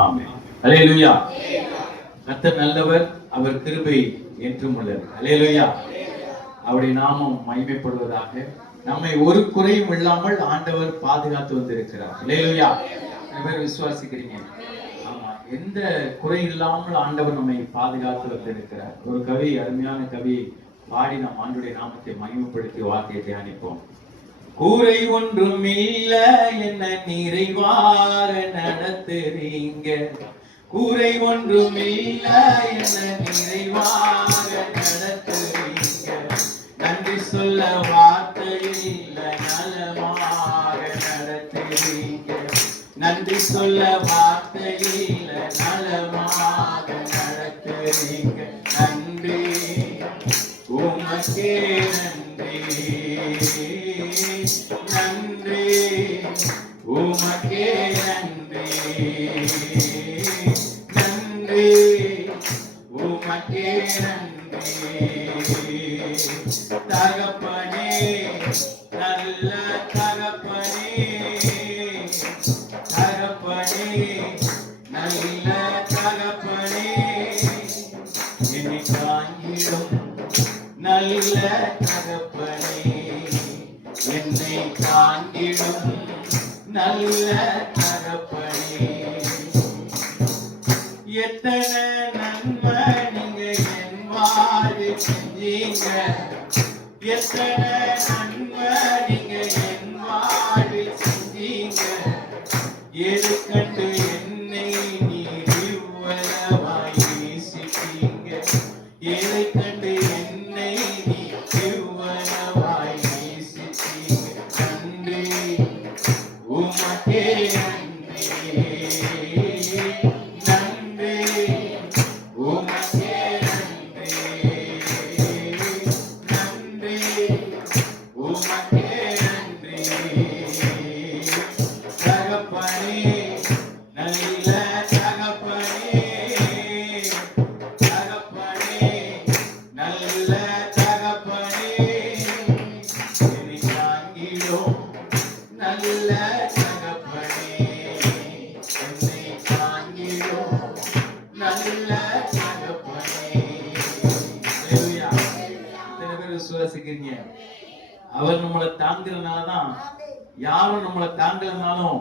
ஆமென். அல்லேலூயா. கர்த்தர் நல்லவர், அவர் கிருபை என்றும் உள்ளது. அல்லேலூயா. அவருடைய நாமம் மகிமைப்படுவதாக. நம்மை ஒரு குறையும் இல்லாமல் ஆண்டவர் பாதுகாத்து வந்திருக்கிறார். அல்லேலூயா. நிறைய பேர் விசுவாசிக்கிறீங்க. ஆமா, எந்த குறை இல்லாமல் ஆண்டவர் நம்மை பாதுகாத்து வந்திருக்கிறார். ஒரு கவி, அருமையான கவி பாடி நாம் ஆண்டவருடைய நாமத்தை மகிமைப்படுத்தி வார்த்தையை தியானிப்போம். கூரை ஒன்றும் இல்ல என்ன நிறைவாக நடத்துறீங்க, கூரை ஒன்றும் இல்ல என்ன நிறைவாக நடத்துறீங்க, நன்றி சொல்ல வார்த்தை இல்ல நலமாக நடத்துறீங்க, நன்றி சொல்ல வார்த்தை இல்ல நலமாக நடத்துறீங்க, நன்றி உமக்கே நன்றி, நன்றி உமக்கே நன்றி, நன்றி உமக்கே நன்றி. தகப்பனே, நல்ல தகப்பனே, தகப்பனே, நல்ல தகப்பனே, என்னை தாங்கிடும் நல்ல தகப்பனே, என்னை தாங்கிடும் நல்ல தகப்பனே. எத்தனை நன்மை நீங்க என் வாழ்வில் செஞ்சீங்க, எத்தனை நன்மை நீங்க என் வாழ்வில் செஞ்சீங்க, எது கண்டு என்னை நீர் இவ்வளவாய் நேசித்தீங்க, எதை கண்டு என்னை நீர் இவ்வளவாய் நேசித்தீங்க, நன்றி உமக்கே நன்றி, நன்றி உமக்கே நன்றி, நன்றி உமக்கே நன்றி. தகப்பனே, நல்ல தகப்பனே, தகப்பனே, நல்ல தகப்பனே, என்னை தாங்கிடும் நல்ல தகப்பனே, என்னை தாங்கிடும் நல்ல தகப்பனே. அல்லேலூயா. எத்தனை பேர் விசுவாசிக்கிறீங்க? அவர் நம்மளை தாங்குறதுனாலதான், யாரும் நம்மளை தாங்கலனாலும்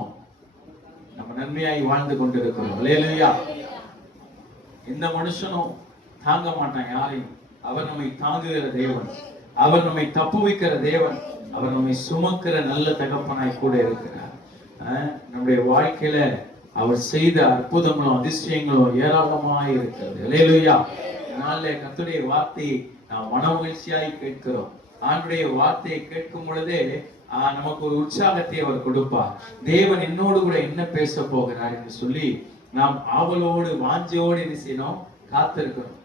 நம்ம நன்மையாய் வாழ்ந்து கொண்டிருக்கிறோம். அல்லேலூயா. எந்த மனுஷனும் தாங்க மாட்டான் யாரையும். அவர் நம்மை தாங்குகிற தேவன், அவர் நம்மை தப்புவிக்கிற தேவன், அவர் நம்மை சுமக்கிற நல்ல தகப்பனாய் கூட இருக்கிறார். நம்முடைய வாழ்க்கையில அவர் செய்த அற்புதங்களும் அதிசயங்களும் ஏராளமாய் இருக்கிறது. அல்லேலூயா. அதனால கர்த்தருடைய வார்த்தையை நாம் மனமகிழ்ச்சியாய் கேட்கிறோம். ஆண்டுடைய வார்த்தையை கேட்கும் பொழுதே நமக்கு ஒரு உற்சாகத்தை அவர் கொடுப்பார். தேவன் என்னோடு கூட என்ன பேச போகிறார் என்று சொல்லி நாம் ஆவலோடு வாஞ்சையோடு என்ன செய்யணும்? காத்திருக்கணும்,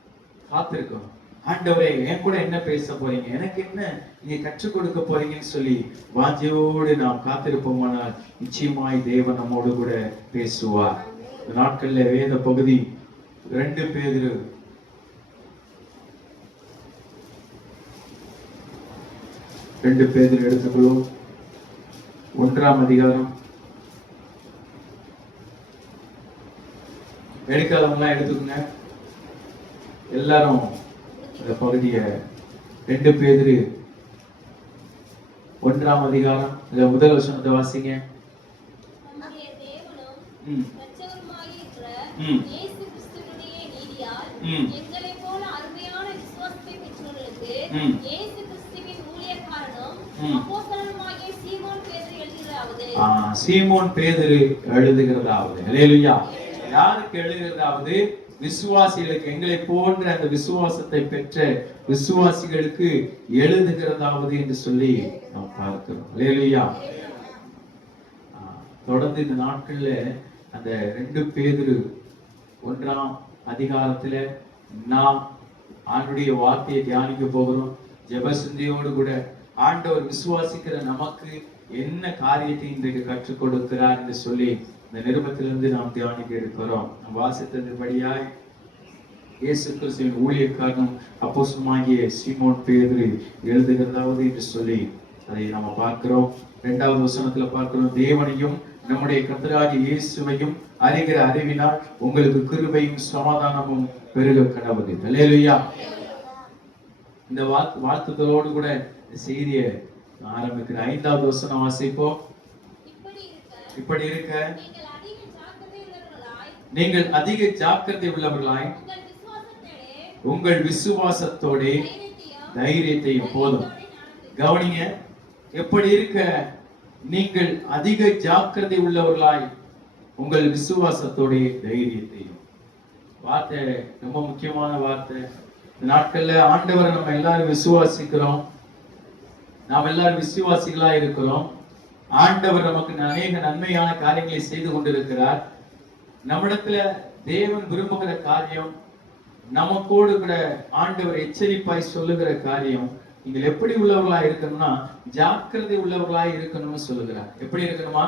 காத்திருக்கணும். ஆண்டவரே, என் கூட என்ன பேச போறீங்க, எனக்கு என்ன நீங்க கற்றுக் கொடுக்க போறீங்கன்னு சொல்லி வாஞ்சையோடு நாம் காத்திருப்போமானால் நிச்சயமாய் தேவன் நம்மோடு கூட பேசுவார். இந்த நாட்கள்ல வேத பகுதி 2 பேதுரு 2 பேதுரு எடுத்துக்கொள்ளும். 1ஆம் அதிகாரம். எடுக்காதவங்களாம் எடுத்துக்கோங்க. எல்லாரும் இந்த பகுதியை 2 பேதுரு 1ஆம் அதிகாரம் முதல் வசனத்தை வாசிங்க. சீமோன் பேதுரு எழுதுகிறதாவது. அல்லேலூயா. யாருக்கு எழுதுகிறதாவது? விசுவாசிகளுக்கு, எங்களை போன்ற அந்த விசுவாசத்தை பெற்ற விசுவாசிகளுக்கு எழுதுகிறதாவது என்று சொல்லி நாம் பார்க்கிறோம். அல்லேலூயா. தொடர்ந்து இந்த நாட்கள்ல அந்த 2 பேதுரு 1ஆம் அதிகாரத்துல நாம் ஆண்டுடைய வார்த்தையை தியானிக்க போகிறோம். ஜெப சிந்தையோடு கூட ஆண்டவர் விசுவாசிக்கிற நமக்கு என்ன காரியத்தை இன்றைக்கு கற்றுக் கொடுக்கிறார் என்று சொல்லி இந்த நிருபத்திலிருந்து நாம் தியானிக்க இருக்கிறோம். நாம் வாசித்ததுபடியாய் இயேசு கிறிஸ்துவின் ஊழியக்காரனும் அப்போஸ்தலனாகிய சீமோன் பேதுரு எழுதுகிறதாவது என்று சொல்லி அதை நாம பார்க்கிறோம். 2வது வசனத்துல பார்க்கிறோம், தேவனையும் நம்முடைய கர்த்தராகிய இயேசுவையும் அறிகிற அறிவினால் உங்களுக்கு கிருபையும் சமாதானமும் பெருக கடவுது. அல்லேலூயா. இந்த வாழ்த்துக்களோடு கூட செய்தியை ஆரம்பிக்கிற 5வது வசனம் வாசிப்போம். இப்படி இருக்க நீங்கள் அதிக ஜாக்கிரதை உள்ளவர்களாய் உங்கள் விசுவாசத்தோட தைரியத்தையும் போதும். கவனிங்க, எப்படி இருக்க நீங்கள் அதிக ஜாக்கிரதை உள்ளவர்களாய் உங்கள் விசுவாசத்தோட தைரியத்தையும். வார்த்தை ரொம்ப முக்கியமான வார்த்தை. இந்த நாட்கள்ல ஆண்டவரை நம்ம எல்லாரும் விசுவாசிக்கிறோம். நாம் எல்லாரும் விசுவாசிகளா இருக்கிறோம். ஆண்டவர் நமக்கு அநேக நன்மையான காரியங்களை செய்து கொண்டிருக்கிறார். நம்மிடத்துல தேவன் விரும்புகிற காரியம், நமக்கோடு கூட ஆண்டவர் எச்சரிப்பாய் சொல்லுகிற காரியம், நீங்கள் எப்படி உள்ளவர்களா இருக்கணும்னா ஜாக்கிரதை உள்ளவர்களா இருக்கணும்னு சொல்லுகிறார். எப்படி இருக்கணுமா?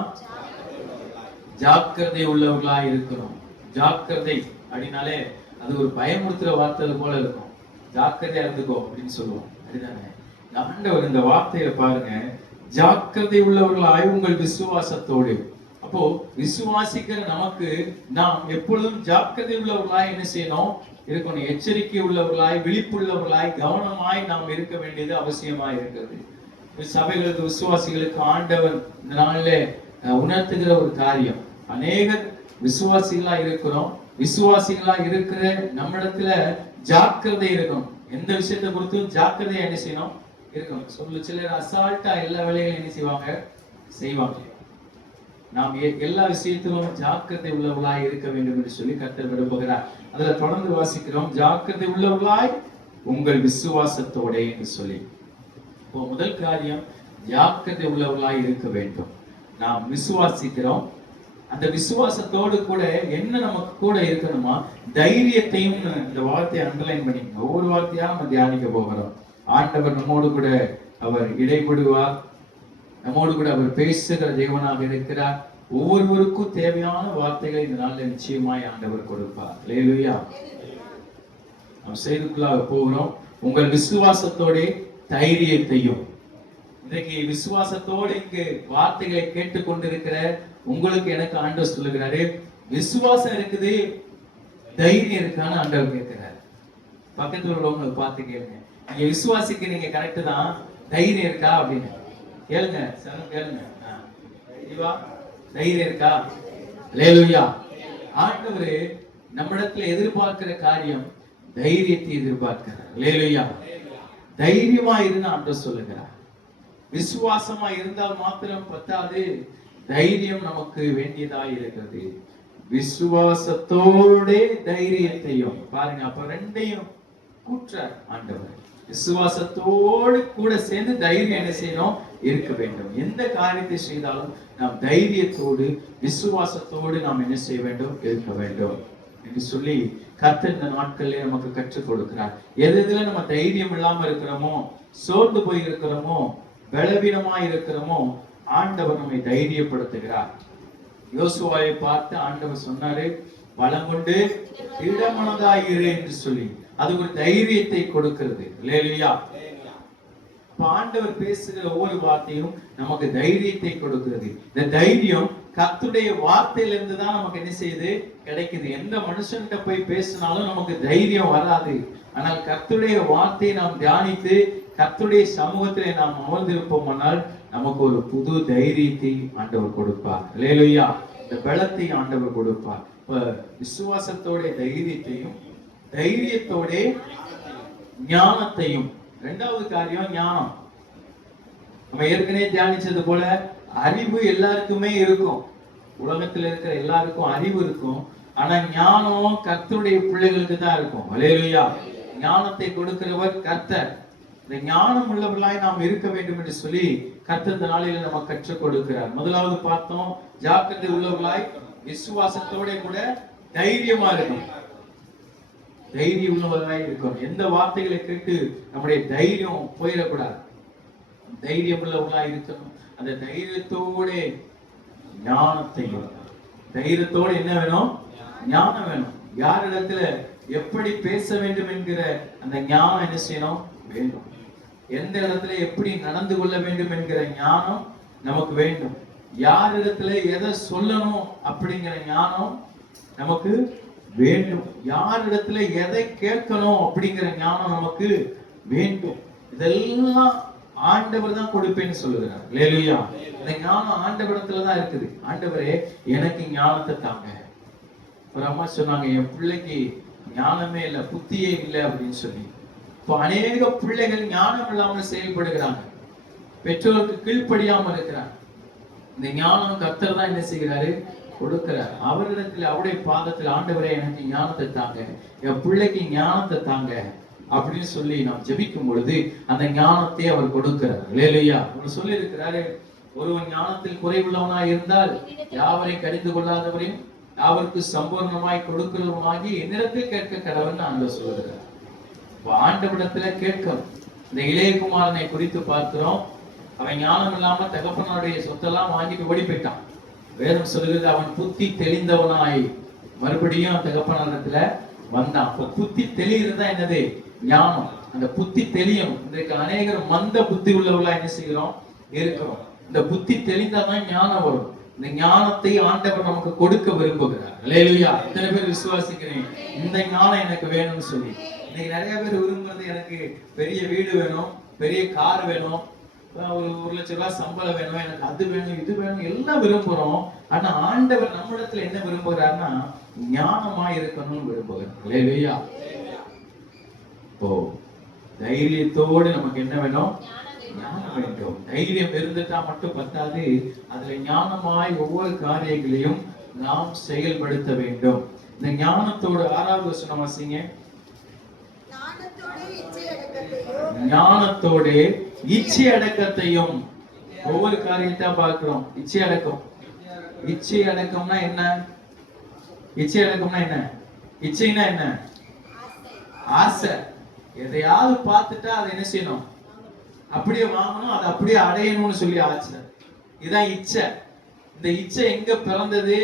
ஜாக்கிரதை உள்ளவர்களா இருக்கணும். ஜாக்கிரதை அப்படின்னாலே அது ஒரு பயமுறுத்துற வார்த்தை போல இருக்கும். ஜாக்கிரதையா இருந்துக்கோ அப்படின்னு சொல்லுவோம். அப்படிதானே? ஆண்டவர் இந்த வார்த்தையில பாருங்க, ஜாக்கிரதை உள்ளவர்களாய் உங்கள் விசுவாசத்தோடு. அப்போ விசுவாசிக்கிற நமக்கு நாம் எப்பொழுதும் ஜாக்கிரதை உள்ளவர்களாய் என்ன செய்யணும்? இருக்கணும். எச்சரிக்கை உள்ளவர்களாய், விழிப்புள்ளவர்களாய், கவனமாய் நாம் இருக்க வேண்டியது அவசியமாய் இருக்கிறது. சபைகளுக்கு, விசுவாசிகளுக்கு ஆண்டவர் இந்த நாளில உணர்த்துகிற ஒரு காரியம். அநேகர் விசுவாசிகளா இருக்கிறோம். விசுவாசிகளா இருக்கிற நம்மிடத்துல ஜாக்கிரதை இருக்கணும். எந்த விஷயத்தை குறித்தும் ஜாக்கிரதையா என்ன செய்யணும்? இருக்கணும். சொல்லு, சிலர் அசால்ட்டா எல்லா வேலைகளையும் என்ன செய்வாங்க. நாம் எல்லா விஷயத்திலும் ஜாக்கிரதை உள்ளவர்களாய் இருக்க வேண்டும் என்று சொல்லி கர்த்தர் விரும்புகிறார். அதுல தொடர்ந்து வாசிக்கிறோம், ஜாக்கிரதை உள்ளவர்களாய் உங்கள் விசுவாசத்தோட என்று சொல்லி. இப்போ முதல் காரியம், ஜாக்கிரதை உள்ளவர்களாய் இருக்க வேண்டும். நாம் விசுவாசிக்கிறோம். அந்த விசுவாசத்தோடு கூட என்ன நமக்கு கூட இருக்கணுமா? தைரியத்தையும். இந்த வார்த்தையை அண்டர்லைன் பண்ணிக்கணும். ஒவ்வொரு வார்த்தையா நம்ம தியானிக்க போகிறோம். ஆண்டவர் நம்மோடு கூட அவர் இடைபடுவார். நம்மோடு கூட அவர் பேசுகிற தேவனாக இருக்கிறார். ஒவ்வொருவருக்கும் தேவையான வார்த்தைகளை இந்த நாளில் நிச்சயமாய் ஆண்டவர் கொடுப்பார். அல்லேலூயா. நாம் செய்திக்குள்ளாக போகிறோம். உங்கள் விசுவாசத்தோட தைரியத்தையும். இன்றைக்கு விசுவாசத்தோடு இங்கு வார்த்தைகளை கேட்டுக்கொண்டிருக்கிற உங்களுக்கு எனக்கு ஆண்டவர் சொல்லுகிறாரு, விசுவாசம் இருக்குது, தைரியம் இருக்கான்னு ஆண்டவர் கேட்கிறார். பக்கத்துல உள்ளவங்களை பார்த்து கேளுங்க, நீங்க விசுவாசிக்கிறீங்க கரெக்ட் தான், தைரியம் இருக்கா அப்படின்னு கேளுங்க. கேளுங்க, தைரியம் இருக்கா? அல்லேலூயா. ஆண்டவர் நம்மிடத்துல எதிர்பார்க்கிற காரியம் தைரியத்தை எதிர்பார்க்கிறார். அல்லேலூயா. தைரியமா இருந்து ஆண்டவர் சொல்லுகிறார். விசுவாசமா இருந்தால் மாத்திரம் பத்தாது, தைரியம் நமக்கு வேண்டியதா இருக்கிறது. விசுவாசத்தோட தைரியத்தையும் பாருங்க. அப்ப ரெண்டையும் கூற்றார் ஆண்டவர். விசுவாசத்தோடு கூட சேர்ந்து தைரியம் என்ன செய்யணும்? இருக்க வேண்டும். எந்த காரியத்தை செய்தாலும் நாம் தைரியத்தோடு விசுவாசத்தோடு நாம் என்ன செய்ய வேண்டும்? இருக்க வேண்டும் என்று சொல்லி கர்த்தர் இந்த நாட்களிலே நமக்கு கற்றுக் கொடுக்கிறார். எதுல நம்ம தைரியம் இல்லாம இருக்கிறோமோ, சோர்ந்து போய் இருக்கிறோமோ, பலவீனமா இருக்கிறோமோ, ஆண்டவர் நம்மை தைரியப்படுத்துகிறார். யோசுவாவை பார்த்து ஆண்டவர் சொன்னாரு, பலம் கொண்டு திடமனதாயிரு என்று சொல்லி. அது ஒரு தைரியத்தை கொடுக்கிறது. அல்லேலூயா. ஆண்டவர் பேசுகிற ஒவ்வொரு வார்த்தையும் நமக்கு தைரியத்தை கொடுக்கிறது. இந்த தைரியம் கர்த்தருடைய வார்த்தையிலிருந்து தான் நமக்கு என்ன செய்யுது? கிடைக்குது. எந்த மனுஷன்கிட்ட போய் பேசினாலும் நமக்கு தைரியம் வராது. ஆனால் கர்த்தருடைய வார்த்தையை நாம் தியானித்து கர்த்தருடைய சமூகத்திலே நாம் அமர்ந்திருப்போமானால் நமக்கு ஒரு புது தைரியத்தை ஆண்டவர் கொடுப்பார். அல்லேலூயா. இந்த பலத்தை ஆண்டவர் கொடுப்பார். இப்ப விசுவாசத்தோட தைரியத்தையும், தைரியத்தோட ஞானத்தையும். இரண்டாவது காரியம் ஞானம். நம்ம ஏற்கனவே தியானிச்சது போல அறிவு எல்லாருக்குமே இருக்கும். உலகத்துல இருக்கிற எல்லாருக்கும் அறிவு இருக்கும். ஆனா ஞானம் கர்த்தருடைய பிள்ளைகளுக்கு தான் இருக்கும். அல்லேலூயா. ஞானத்தை கொடுக்கிறவர் கர்த்தர். இந்த ஞானம் உள்ளவர்களாய் நாம் இருக்க வேண்டும் என்று சொல்லி கர்த்தர் இந்த நாளில நமக்கு கற்றுக் கொடுக்கிறார். முதலாவது பார்த்தோம், ஜாக்கிரதை உள்ளவர்களாய் விசுவாசத்தோட கூட தைரியமா இருக்கும். தைரியம் உள்ளவர்களாய் இருக்கும். எந்த வார்த்தைகளை கேட்டு நம்முடைய தைரியம் போயிடக்கூடாது. தைரியம் உள்ளவர்களாய் இருக்கணும். அந்த தைரியத்தோட ஞானத்தையும். தைரியத்தோட என்ன வேணும்? ஞானம் வேணும். யாரிடத்துல எப்படி பேச வேண்டும் என்கிற அந்த ஞானம் என்ன செய்யணும்? வேண்டும். எந்த இடத்துல எப்படி நடந்து கொள்ள வேண்டும் என்கிற ஞானம் நமக்கு வேண்டும். யாரிடத்துல எதை சொல்லணும் அப்படிங்கிற ஞானம் நமக்கு வேண்டும். யாரிடத்துல எதை கேட்கணும் அப்படிங்கிற ஞானம் நமக்கு வேண்டும். இதெல்லாம் ஆண்டவர் தான் கொடுப்பேன்னு சொல்லுகிறார். அல்லேலூயா. இந்த ஞானம் ஆண்டவரிடத்துல தான் இருக்குது. ஆண்டவரே எனக்கு ஞானத்தை தாங்க. ஒரு அம்மா சொன்னாங்க, என் பிள்ளைக்கு ஞானமே இல்லை, புத்தியே இல்லை அப்படின்னு சொல்லி. இப்போ அநேக பிள்ளைகள் ஞானம் இல்லாமல் செயல்படுகிறாங்க, பெற்றோருக்கு கீழ்ப்படியாம இருக்கிறாங்க. இந்த ஞானம் கர்த்தர் தான் என்ன செய்கிறாரு? கொடுக்கிறார். அவரிடத்துல அவருடைய பாதத்தில், ஆண்டவரே எனக்கு ஞானத்தை தாங்க, என் பிள்ளைக்கு ஞானத்தை தாங்க அப்படின்னு சொல்லி நாம் ஜெபிக்கும் பொழுது அந்த ஞானத்தை அவர் கொடுக்கிறார். அல்லேலூயா. அவர் சொல்லி இருக்கிறாரு, ஒருவன் ஞானத்தில் குறைவுள்ளவனாய் இருந்தால் யாவரை கடிந்து கொள்ளாதவரையும் அவருக்கு சம்பூர்ணமாய் கொடுக்கிறவனாகி என்னிடத்தில் கேட்க கடவுள்னு ஆண்டவர் சொல்லுகிறார். ஆண்டவரிடத்துல கேட்கணும். இந்த இளையகுமாரனை குறித்து பார்க்கிறோம். அவன் ஞானம் இல்லாம தகப்பனுடைய சொத்தெல்லாம் வாங்கிட்டு ஓடி போயிட்டான். வேதம் சொல்லுகிறது, அவன் புத்தி தெளிந்தவனாய் மறுபடியும் தகப்பனிடத்துல வந்தான். புத்தி தெளிகிறதா என்னது? ஞானம். அந்த புத்தி தெளியும். இன்றைக்கு அநேகர் மந்த புத்தி உள்ளவர்களா என்ன செய்கிறோம்? இருக்கிறோம். இந்த புத்தி தெளிந்தாதான் ஞானம் வரும். இந்த ஞானத்தை ஆண்டவர் நமக்கு கொடுக்க விரும்புகிறார். அல்லேலூயா. எத்தனை பேர் விசுவாசிக்கிறேன் இந்த ஞானம் எனக்கு வேணும்னு சொல்லி? இன்னைக்கு நிறைய பேர் விரும்புறது, எனக்கு பெரிய வீடு வேணும், பெரிய கார் வேணும், ஒரு 1 லட்சம் ரூபாய் சம்பளம் வேணும், எனக்கு அது வேணும், இது வேணும், எல்லாம் விரும்புறோம். ஆனா ஆண்டவர் நம்மிடத்துல என்ன விரும்புகிறார்னா ஞானமா இருக்கணும்னு விரும்புகிறார். அல்லேலூயா. இப்போ தைரியத்தோடு நமக்கு என்ன வேணும்? ஞானம் வேண்டும். தைரியம் இருந்துட்டா மட்டும் பத்தாது, அதுல ஞானமாய் ஒவ்வொரு காரியங்களையும் நாம் செயல்படுத்த வேண்டும். இந்த ஞானத்தோடு 6வது வசனம் வாசிங்க. ஞானத்தோடு இச்சை அடக்கத்தையும். ஒவ்வொரு காரியத்தை பார்க்கிறோம். இச்சை அடக்கம். இச்சை அடக்கம்னா என்ன? இச்சை அடக்கம்னா என்ன? இச்சைனா என்ன? ஆசை. எதையாவது பார்த்துட்டா அதை என்ன செய்யணும்? அப்படியே வாங்கணும், அதை அப்படியே அடையணும்னு சொல்லி ஆசை. இதான் இச்சை. இந்த இச்சை எங்க பிறந்தது?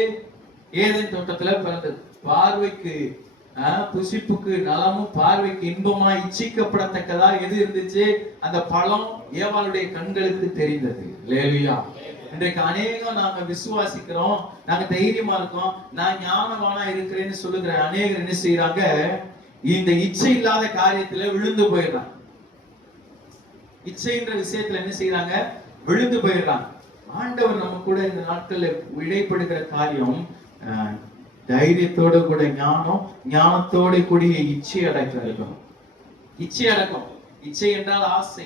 ஏதேன் தோட்டத்துல பிறந்தது. பார்வைக்கு புசிப்புக்கு நலமும் பார்வைக்கு இன்பமா இச்சிக்கப்படத்தக்கதா எது இருந்துச்சு? அந்த பழம் ஏவாளுடைய கண்களுக்கு தெரிந்தது. அல்லேலூயா. இன்றைக்கு அநேகம் நாங்க விசுவாசிக்கிறோம், நாங்க தைரியமா இருக்கோம், நான் ஞானவானா இருக்கிறேன்னு சொல்லுகிற அநேகர் என்ன செய்யறாங்க? இந்த இச்சை இல்லாத காரியத்துல விழுந்து போயிடுறாங்க. இச்சைன்ற விஷயத்துல என்ன செய்யறாங்க? விழுந்து போயிடுறாங்க. ஆண்டவர் நம்ம கூட இந்த நாட்கள்ல இடைப்படுகிற காரியம் தைரியத்தோட கூட ஞானம், ஞானத்தோட கூடிய இச்சை அடக்கம் இருக்கணும். இச்சை அடக்கம். இச்சை என்றால் ஆசை,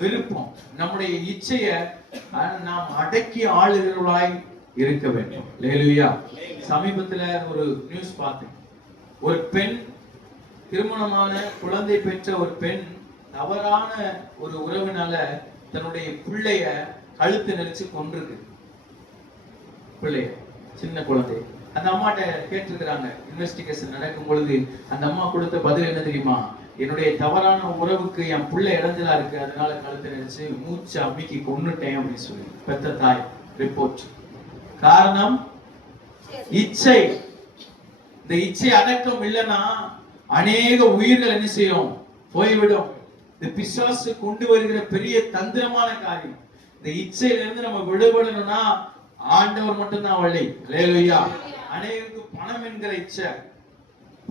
விருப்பம். நம்முடைய இச்சைய நாம் அடக்கி ஆளுகிறவர்களாய் இருக்க வேண்டும். அல்லேலூயா. சமீபத்துல ஒரு நியூஸ் பார்த்தேன். ஒரு பெண், திருமணமான குழந்தை பெற்ற ஒரு பெண் தவறான ஒரு உறவினால தன்னுடைய பிள்ளைய கழுத்து நெரிச்சு கொன்றிருக்கு. பிள்ளைய, சின்ன குழந்தை. அந்த அம்மாட்ட கேட்டிருக்கிறாங்க. இன்வெஸ்டிகேஷன் நடக்கும் பொழுது அந்த அம்மா கொடுத்த பதில் என்ன தெரியுமா? என்னுடைய தவறான உறவுக்கு என் பிள்ளை இடைஞ்சலா இருக்கு, அதனால கழுத்து நெரிச்சு மூச்சு அம்மிக்கு கொன்னுட்டேன் அப்படின்னு சொல்லி பெத்த தாய் ரிப்போர்ட். காரணம் இச்சை. இந்த இச்சை அடக்கம் இல்லைன்னா அநேக உயிர்கள் என்ன செய்யும்? போய்விடும். இந்த பிசாசு கொண்டு வருகிற பெரிய தந்திரமான காரியம். இந்த இச்சையில இருந்து நம்ம விடுபடணும்னா ஆண்டவர் மட்டும்தான் வழி. அல்லேலூயா. அநேகருக்கு பணம் என்கிற இச்சை,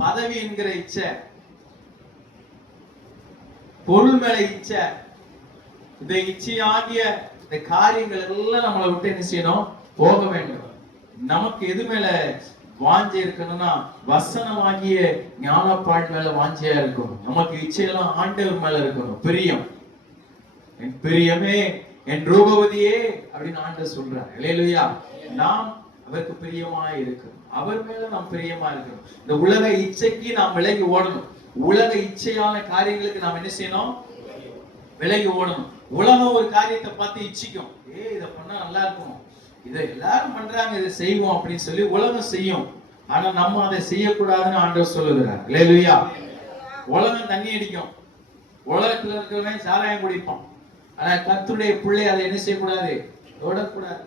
பதவி என்கிற இச்சை, பொருள் மேல இச்சை, இந்த இச்சையாகிய இந்த காரியங்கள் எல்லாம் நம்மளை விட்டு என்ன செய்யணும்? போக வேண்டும். நமக்கு எது மேல வாஞ்சை இருக்கணும்னா வசனமாகிய ஞானப்பால் மேல வாஞ்சையா இருக்கணும். நமக்கு இச்சையெல்லாம் ஆண்டவர் மேல இருக்கணும். பிரியம், என் பிரியமே, என் ரூபவதியே அப்படின்னு ஆண்டவர் சொல்றார். அல்லேலூயா. நாம் அவருக்கு பிரியமா இருக்கணும். அவர் மேல நாம் பிரியமா இருக்கணும். இந்த உலக இச்சைக்கு நாம் விலகி ஓடணும். உலக இச்சையான காரியங்களுக்கு நாம் என்ன செய்யணும்? விலகி ஓடணும். உலகம் ஒரு காரியத்தை பார்த்து இச்சிக்கும். இதை பண்ணா நல்லா இருக்கும், இதை எல்லாரும் பண்றாங்க, இதை செய்வோம் அப்படின்னு சொல்லி உலகம் செய்யும். ஆனா நம்ம அதை செய்யக்கூடாதுன்னு ஆண்டவர் சொல்லுகிறார். அல்லேலூயா. உலகம் தண்ணி அடிக்கும், உலகத்துல இருக்கிறவன் சாராயம் குடிப்பான். ஆனா கர்த்தருடைய பிள்ளை அதை என்ன செய்யக்கூடாது? தொடக்கூடாது.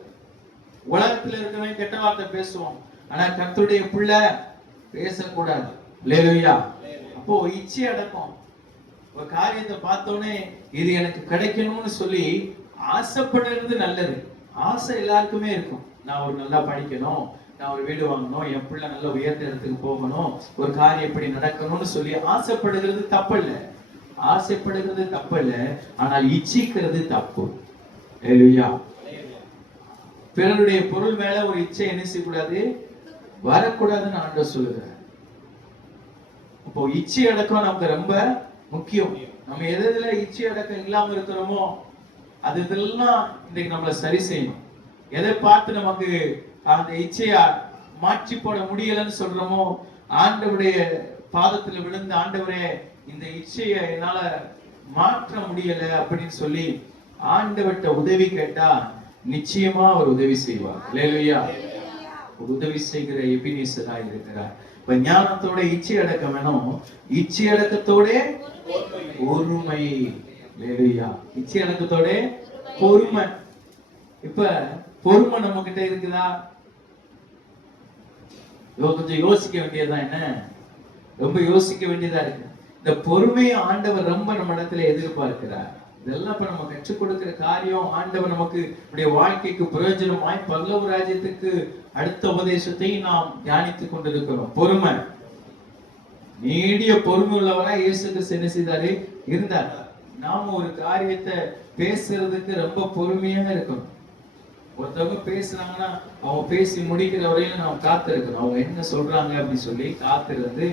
உலகத்துல இருக்கிறவன் கெட்ட வார்த்தை பேசுவோம், ஆனா கர்த்தருடைய பிள்ளை பேசக்கூடாது. அல்லேலூயா. அப்போ இச்சை அடக்கம். ஒரு காரியத்தை பார்த்தோன்னே இது எனக்கு கிடைக்கணும்னு சொல்லி ஆசைப்படுறது நல்லது. ஆசை எல்லாருக்குமே இருக்கும். நான் ஒரு நல்லா படிக்கணும், நான் ஒரு வீடு வாங்கணும், என் பிள்ளை நல்ல உயர்ந்த இடத்துக்கு போகணும், ஒரு காரியம் எப்படி நடக்கணும்னு சொல்லி ஆசைப்படுகிறது தப்பில்ல. ஆசைப்படுகிறது தப்பில்ல. ஆனால் இச்சிக்கிறது தப்பு. ஹல்லேலூயா. பிறருடைய பொருள் மேல ஒரு இச்சை என்ன செய்யக்கூடாது, வரக்கூடாதுன்னு ஆண்டவர் சொல்லுகிறார். அப்போ இச்சை அடக்கம் நமக்கு ரொம்ப முக்கியம். நம்ம எதுல இச்சை அடக்கம் இல்லாம இருக்கிறோமோ அது இதெல்லாம் இன்றைக்கு நம்மள சரி செய்யணும். எதை பார்த்து நமக்கு அந்த இச்சையா மாற்றி போட முடியலன்னு சொல்றோமோ, ஆண்டவருடைய பாதத்துல விழுந்து, ஆண்டவரே இந்த இச்சையை என்னால மாற்ற முடியல அப்படின்னு சொல்லி ஆண்டவர்கிட்ட உதவி கேட்டா நிச்சயமா அவர் உதவி செய்வார். அல்லேலூயா. உதவி செய்கிற எபினேசரா இருக்கிறார். இப்ப ஞானத்தோட இச்சை அடக்கம் வேணும், இச்சை அடக்கத்தோட பொறுமை. அல்லேலூயா. இச்சை அடக்கத்தோட பொறுமை. இப்ப பொறுமை நம்ம கிட்ட இருக்குதா? கொஞ்சம் யோசிக்க வேண்டியதுதான். என்ன ரொம்ப யோசிக்க வேண்டியதா இருக்கு. இந்த பொறுமையை ஆண்டவர் ரொம்ப நம்ம இடத்துல எதிர்பார்க்கிறார். இதெல்லாம் இப்ப நம்ம கற்றுக் கொடுக்கிற காரியம். ஆண்டவர் நமக்கு நம்முடைய வாழ்க்கைக்கு பிரயோஜனமாய் பரலோக ராஜ்யத்துக்கு அடுத்த உபதேசத்தை நாம் தியானித்துக் கொண்டிருக்கிறோம். பொறுமை, நீடிய பொறுமை உள்ளவரா இயேசு கிறிஸ்து என்ன செய்தாரு, இருந்தார். நாம ஒரு காரியத்தை பேசுறதுக்கு ரொம்ப பொறுமையாக இருக்கணும். ஒருத்தவங்க பேசுறாங்கன்னா அவங்க பேசி முடிக்கிற வரையில நாம் காத்திருக்கணும். அவங்க என்ன சொல்றாங்க அப்படின்னு சொல்லி காத்திருந்து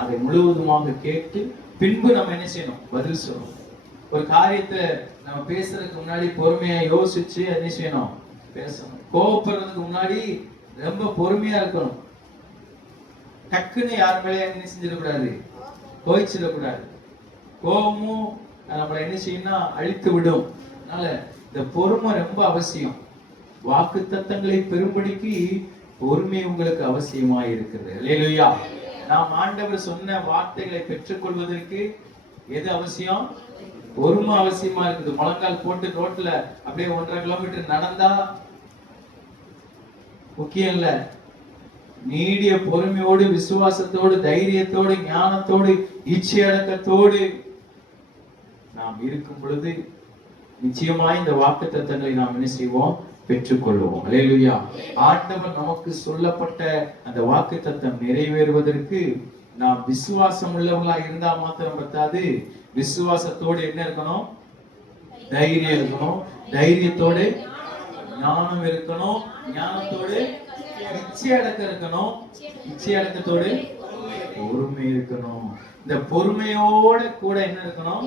அதை முழுவதுமாக கேட்டு பின்பு நம்ம என்ன செய்யணும், பதில் சொல்லணும். ஒரு காரியத்தை நம்ம பேசுறதுக்கு முன்னாடி பொறுமையா யோசிச்சு என்ன செய்யணும், பேசணும். கோபப்படுறதுக்கு முன்னாடி ரொம்ப பொறுமையா இருக்கணும். டக்குன்னு யார் மேலே என்ன செஞ்சிடக்கூடாது, கோயிச்சிடக்கூடாது. கோபமும் நம்மளை என்ன செய்யணும்னா அழித்து விடும். அதனால இந்த பொறுமை ரொம்ப அவசியம். வாக்கு தத்தங்களை பெறும்படிக்கு பொறுமை உங்களுக்கு அவசியமா இருக்கிறது. அல்லேலூயா. நாம் ஆண்டவர் சொன்ன வார்த்தைகளை பெற்றுக் கொள்வதற்கு எது அவசியம், பொறுமை அவசியமா இருக்குது. முழங்கால் போட்டு ரோட்ல அப்படியே 1.5 கிலோமீட்டர் நடந்தா முக்கியம் இல்ல. நீடிய பொறுமையோடு, விசுவாசத்தோடு, தைரியத்தோடு, ஞானத்தோடு, இச்சை அடக்கத்தோடு நாம் இருக்கும் பொழுது நிச்சயமாய் இந்த வாக்கு தத்தங்களை நாம் என்ன செய்வோம், பெற்றுக்கொள்வோம். அல்லேலூயா. ஆண்டவர் நமக்கு சொல்லப்பட்ட அந்த வாக்கு தத்தம் நிறைவேறுவதற்கு நாம் விசுவாசம் உள்ளவர்களா இருந்தா மாத்திரம் பத்தாது, விசுவாசத்தோடு என்ன இருக்கணும், தைரியம் இருக்கணும். தைரியத்தோடு ஞானம் இருக்கணும். ஞானத்தோடு இச்சை அடக்கம் இருக்கணும். இச்சை அடக்கத்தோடு பொறுமை இருக்கணும். இந்த பொறுமையோட கூட என்ன இருக்கணும்,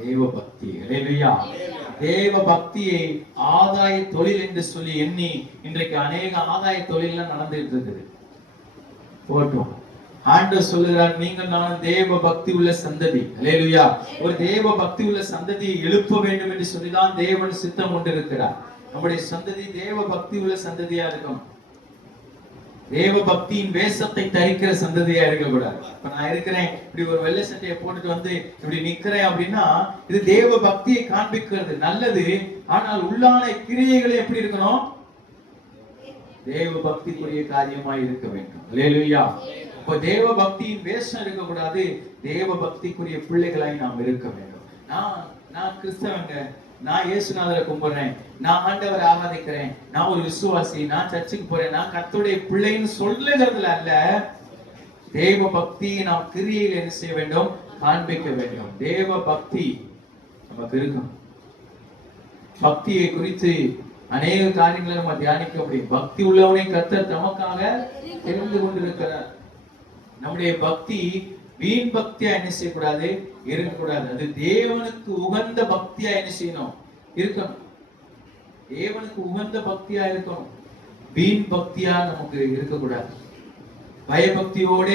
தேவ பக்தி. அல்லேலூயா. தேவ பக்தியை ஆதாய தொழில் என்று சொல்லி எண்ணி இன்றைக்கு அநேக ஆதாய தொழில் நடந்துட்டு இருக்குது. போட்டோம். ஆண்டவர் சொல்லுகிறார், நீங்கள் நானும் தேவ பக்தி உள்ள சந்ததி. அல்லேலூயா. ஒரு தேவ பக்தி உள்ள சந்ததியை எழுப்ப வேண்டும் என்று சொல்லிதான் தேவன் சித்தம் கொண்டிருக்கிறார். நம்முடைய சந்ததி தேவ பக்தி உள்ள சந்ததியா இருக்கும். தேவ பக்தியின் வேஷத்தை தரிக்கிற சந்ததியா இருக்கக்கூடாது. இப்ப நான் இருக்கிறேன், இப்படி ஒரு வெள்ளை சட்டையை போட்டுட்டு வந்து இப்படி நிக்கிறேன் அப்படின்னா இது தேவ பக்தியை காண்பிக்கிறது, நல்லது. ஆனால் உள்ளான கிரியைகளை எப்படி இருக்கணும், தேவ பக்திக்குரிய காரியமாய் இருக்க வேண்டும். அல்லேலூயா. இப்ப தேவ பக்தியின் வேஷம் இருக்கக்கூடாது, தேவ பக்திக்குரிய பிள்ளைகளாய் நாம் இருக்க வேண்டும். நான் கிறிஸ்தவங்க, நான் இயேசுநாதரை கும்பிடுறேன், நான் ஆண்டவரை ஆராதிக்கிறேன், நான் ஒரு விசுவாசி, நான் சர்ச்சுக்கு போறேன், நான் கர்த்தருடைய பிள்ளைன்னு சொல்லுகிறதுல அல்ல, தேவ பக்தியை நாம் கிரியையில் என்ன செய்ய வேண்டும், காண்பிக்க வேண்டும். தேவ பக்தி நமக்கு இருக்கணும். பக்தியை குறித்து அநேக காரியங்களை நம்ம தியானிக்க முடியும். பக்தி உள்ளவனை கர்த்தர் தமக்காக தெரிந்து கொண்டிருக்கிறார். நம்முடைய பக்தி வீண் பக்தியா என்ன செய்யக்கூடாது, இருக்கக்கூடாது. அது தேவனுக்கு உகந்த பக்தியா என்ன செய்யணும், இருக்கணும். தேவனுக்கு உகந்த பக்தியா இருக்கணும். வீண் பக்தியா நமக்கு இருக்கக்கூடாது. பயபக்தியோட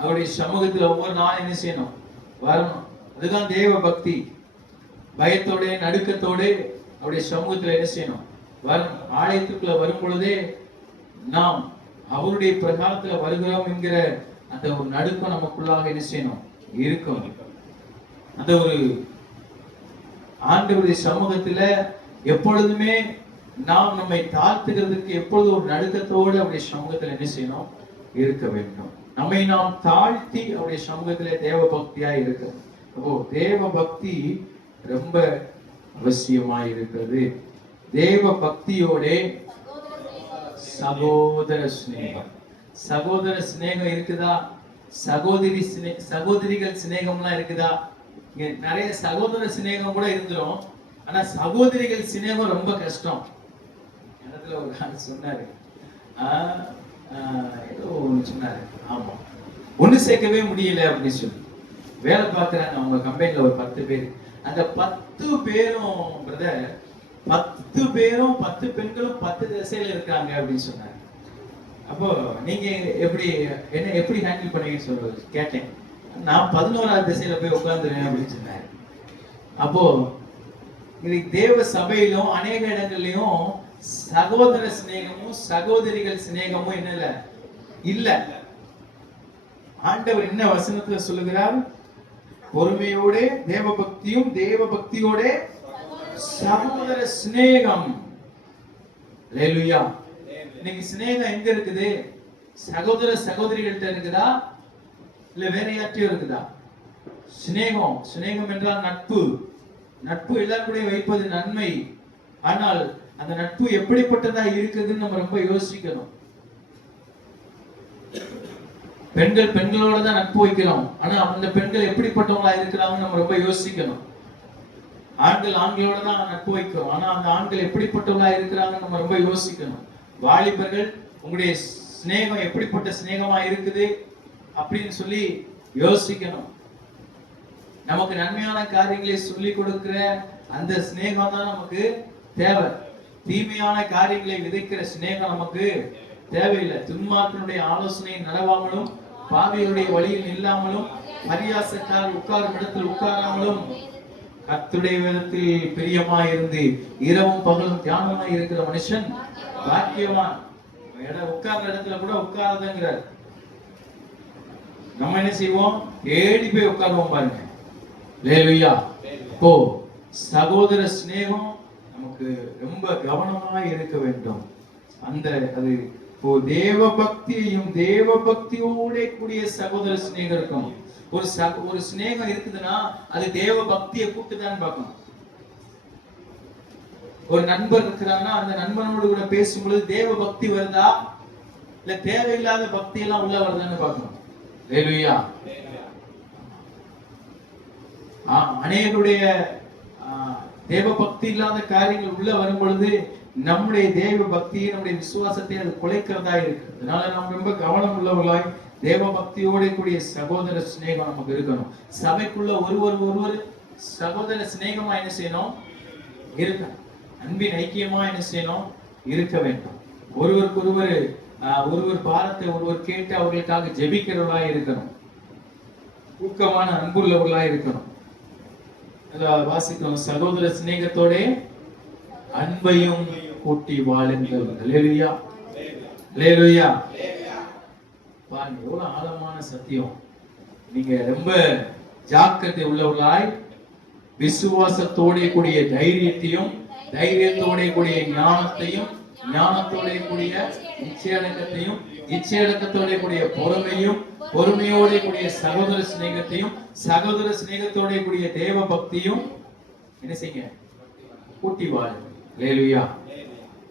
அவருடைய சமூகத்துல ஒவ்வொரு நாள் என்ன செய்யணும், வரணும். அதுதான் தேவ பக்தி. பயத்தோட நடுக்கத்தோட அவருடைய சமூகத்துல என்ன செய்யணும், வரணும். ஆலயத்துக்குள்ள வரும் பொழுதே நாம் அவருடைய பிரகாரத்துல வருகிறோம் என்கிற அந்த ஒரு நடுக்கம் நமக்குள்ளாக என்ன செய்யணும், இருக்கும். அந்த ஒரு ஆண்டவருடைய சமூகத்துல எப்பொழுதுமே நாம் நம்மை தாழ்த்துகிறதுக்கு எப்பொழுது ஒரு நடுக்கத்தோடு அவருடைய சமூகத்துல என்ன செய்யணும், இருக்க வேண்டும். நம்மை நாம் தாழ்த்தி அவருடைய சமூகத்திலே தேவ பக்தியா இருக்கணும். அப்போ தேவ பக்தி ரொம்ப அவசியமாய் இருக்கிறது. தேவ பக்தியோட சகோதர சிநேகம். சகோதர சிநேகம் இருக்குதா? சகோதரிகள் சிநேகம்லாம் இருக்குதா? இங்க நிறைய சகோதர சிநேகம் கூட இருந்துரும். ஆனா சகோதரிகள் சிநேகம் ரொம்ப கஷ்டம். இடத்துல ஒரு ஆள் சொன்னாரு, ஏதோ ஒண்ணு சொன்னாரு. ஆமா, ஒண்ணு சேர்க்கவே முடியல அப்படின்னு சொல்லி வேலை பார்க்கறாங்க அவங்க கம்பெனில ஒரு 10 பேர். அந்த 10 பேரும் பிரதர், 10 பேரும் 10 பெண்களும் 10 திசையில இருக்காங்க அப்படின்னு சொன்னாங்க. அப்போ நீங்க எப்படி ஹேண்டில் பண்ணீங்கன்னு சொல்றது கேட்டேன். நான் 11வது திசையில போய் உட்கார்ந்துருவேன் அப்படின்னு சொன்னாரு. அப்போ இன்னைக்கு தேவ சபையிலும் அநேக இடங்கள்லயும் சகோதர சிநேகமும் சகோதரிகள் சிநேகமும் என்ன இல்ல. ஆண்டவர் என்ன வசனத்துல சொல்லுகிறார்? பொறுமையோட தேவ பக்தியும் தேவ பக்தியோட சகோதர சிநேகம். அல்லேலூயா. இன்னைக்கு சிநேகம் எங்க இருக்குது? சகோதர சகோதரிகள்கிட்ட இருக்குதா இல்ல வேற யார்கிட்டயும் இருக்குதா? சிநேகம் என்றால் நட்பு. நட்பு எல்லாரும் கூட வைப்பது நன்மை. ஆனால் அந்த நட்பு எப்படிப்பட்டதா இருக்குதுன்னு நம்ம ரொம்ப யோசிக்கணும். பெண்கள் பெண்களோட தான் நட்பு வைக்கிறோம். ஆனா அந்த பெண்கள் எப்படிப்பட்டவங்களா இருக்கிறாங்கன்னு நம்ம ரொம்ப யோசிக்கணும். ஆண்கள் ஆண்களோட தான் நட்பு வைக்கிறோம். ஆனா அந்த ஆண்கள் எப்படிப்பட்டவங்களா இருக்கிறாங்கன்னு நம்ம ரொம்ப யோசிக்கணும். வாலிபர்கள், உங்களுடைய சிநேகம் எப்படிப்பட்ட சிநேகமா இருக்குது அப்படின்னு சொல்லி யோசிக்கணும். நமக்கு நன்மையான காரியங்களை சொல்லி கொடுக்கிற அந்த சிநேகம் தான் நமக்கு தேவை. தீமையான காரியங்களை விதைக்கிற சிநேகம் நமக்கு தேவையில்லை. துன்மார்க்கனுடைய ஆலோசனை நடவாமலும் பாவிகளுடைய வழியில் இல்லாமலும் பரியாசக்காரர் உட்காரும் இடத்தில் உட்காராமலும் கர்த்தருடைய வேதத்தில் பிரியமா இருந்து இரவும் பகலும் தியானமா இருக்கிற மனுஷன் பாக்கியவான். உட்கார்ந்த இடத்துல கூட உட்காரதுங்கிறார். நம்ம என்ன செய்வோம்? தேடி போய் உட்காருவோம் பாருங்க. அல்லேலூயா. இப்போ சகோதர சிநேகம் நமக்கு ரொம்ப கவனமா இருக்க வேண்டும். அது இப்போ தேவ பக்தியையும் தேவ பக்தியோட கூடிய சகோதர சிநேகம் இருக்கும். ஒரு சிநேகம் இருக்குதுன்னா அது தேவ பக்தியை கூட்டுதான் பார்க்கணும். ஒரு நண்பர் இருக்கிறாங்கன்னா அந்த நண்பனோடு கூட பேசும்பொழுது தேவ பக்தி வருதா இல்ல தேவையில்லாத பக்தி எல்லாம் உள்ள வருதான்னு பார்க்கணும். அல்லேலூயா. அநேகருடைய தேவ பக்தி இல்லாத காரியங்கள் உள்ள வரும் பொழுது நம்முடைய தேவ பக்தியை நம்முடைய விசுவாசத்தை அது குலைக்கிறதா இருக்கு. அதனால நாம் ரொம்ப கவனம் உள்ளவர்களாய் தேவ பக்தியோட கூடிய சகோதர சிநேகம் நமக்கு இருக்கணும். சபைக்குள்ள ஒருவர் சகோதர சிநேகமா என்ன செய்யணும்? இருக்கணும். அன்பின் ஐக்கியமா என்ன செய்யணும்? இருக்க வேண்டும். ஒருவர் பாரத்தை ஒருவர் கேட்டு அவர்களுக்காக ஜெபிக்கிறவர்களாய் இருக்கணும். ஊக்கமான அன்புள்ளவர்களாய் இருக்கணும். வாசிக்கணும். சகோதர சிநேகத்தோட அன்பையும் கூட்டி வாழுங்கள். அல்லேலூயா. அல்லேலூயா. பாருங்க எவ்வளவு ஆழமான சத்தியம். நீங்க ரொம்ப ஜாக்கிரதை உள்ளவர்களாய் விசுவாசத்தோட கூடிய தைரியத்தையும் தைரியத்தோட கூடிய ஞானத்தையும் ஞானத்தோட கூடிய இச்சையடக்கத்தையும் இச்சையடக்கத்தோட கூடிய பொறுமையும் பொறுமையோட கூடிய சகோதர சிநேகத்தையும் சகோதர சிநேகத்தோட கூடிய தேவ பக்தியும் என்ன செய்யுங்க? கூட்டி வாழுங்க. அல்லேலூயா.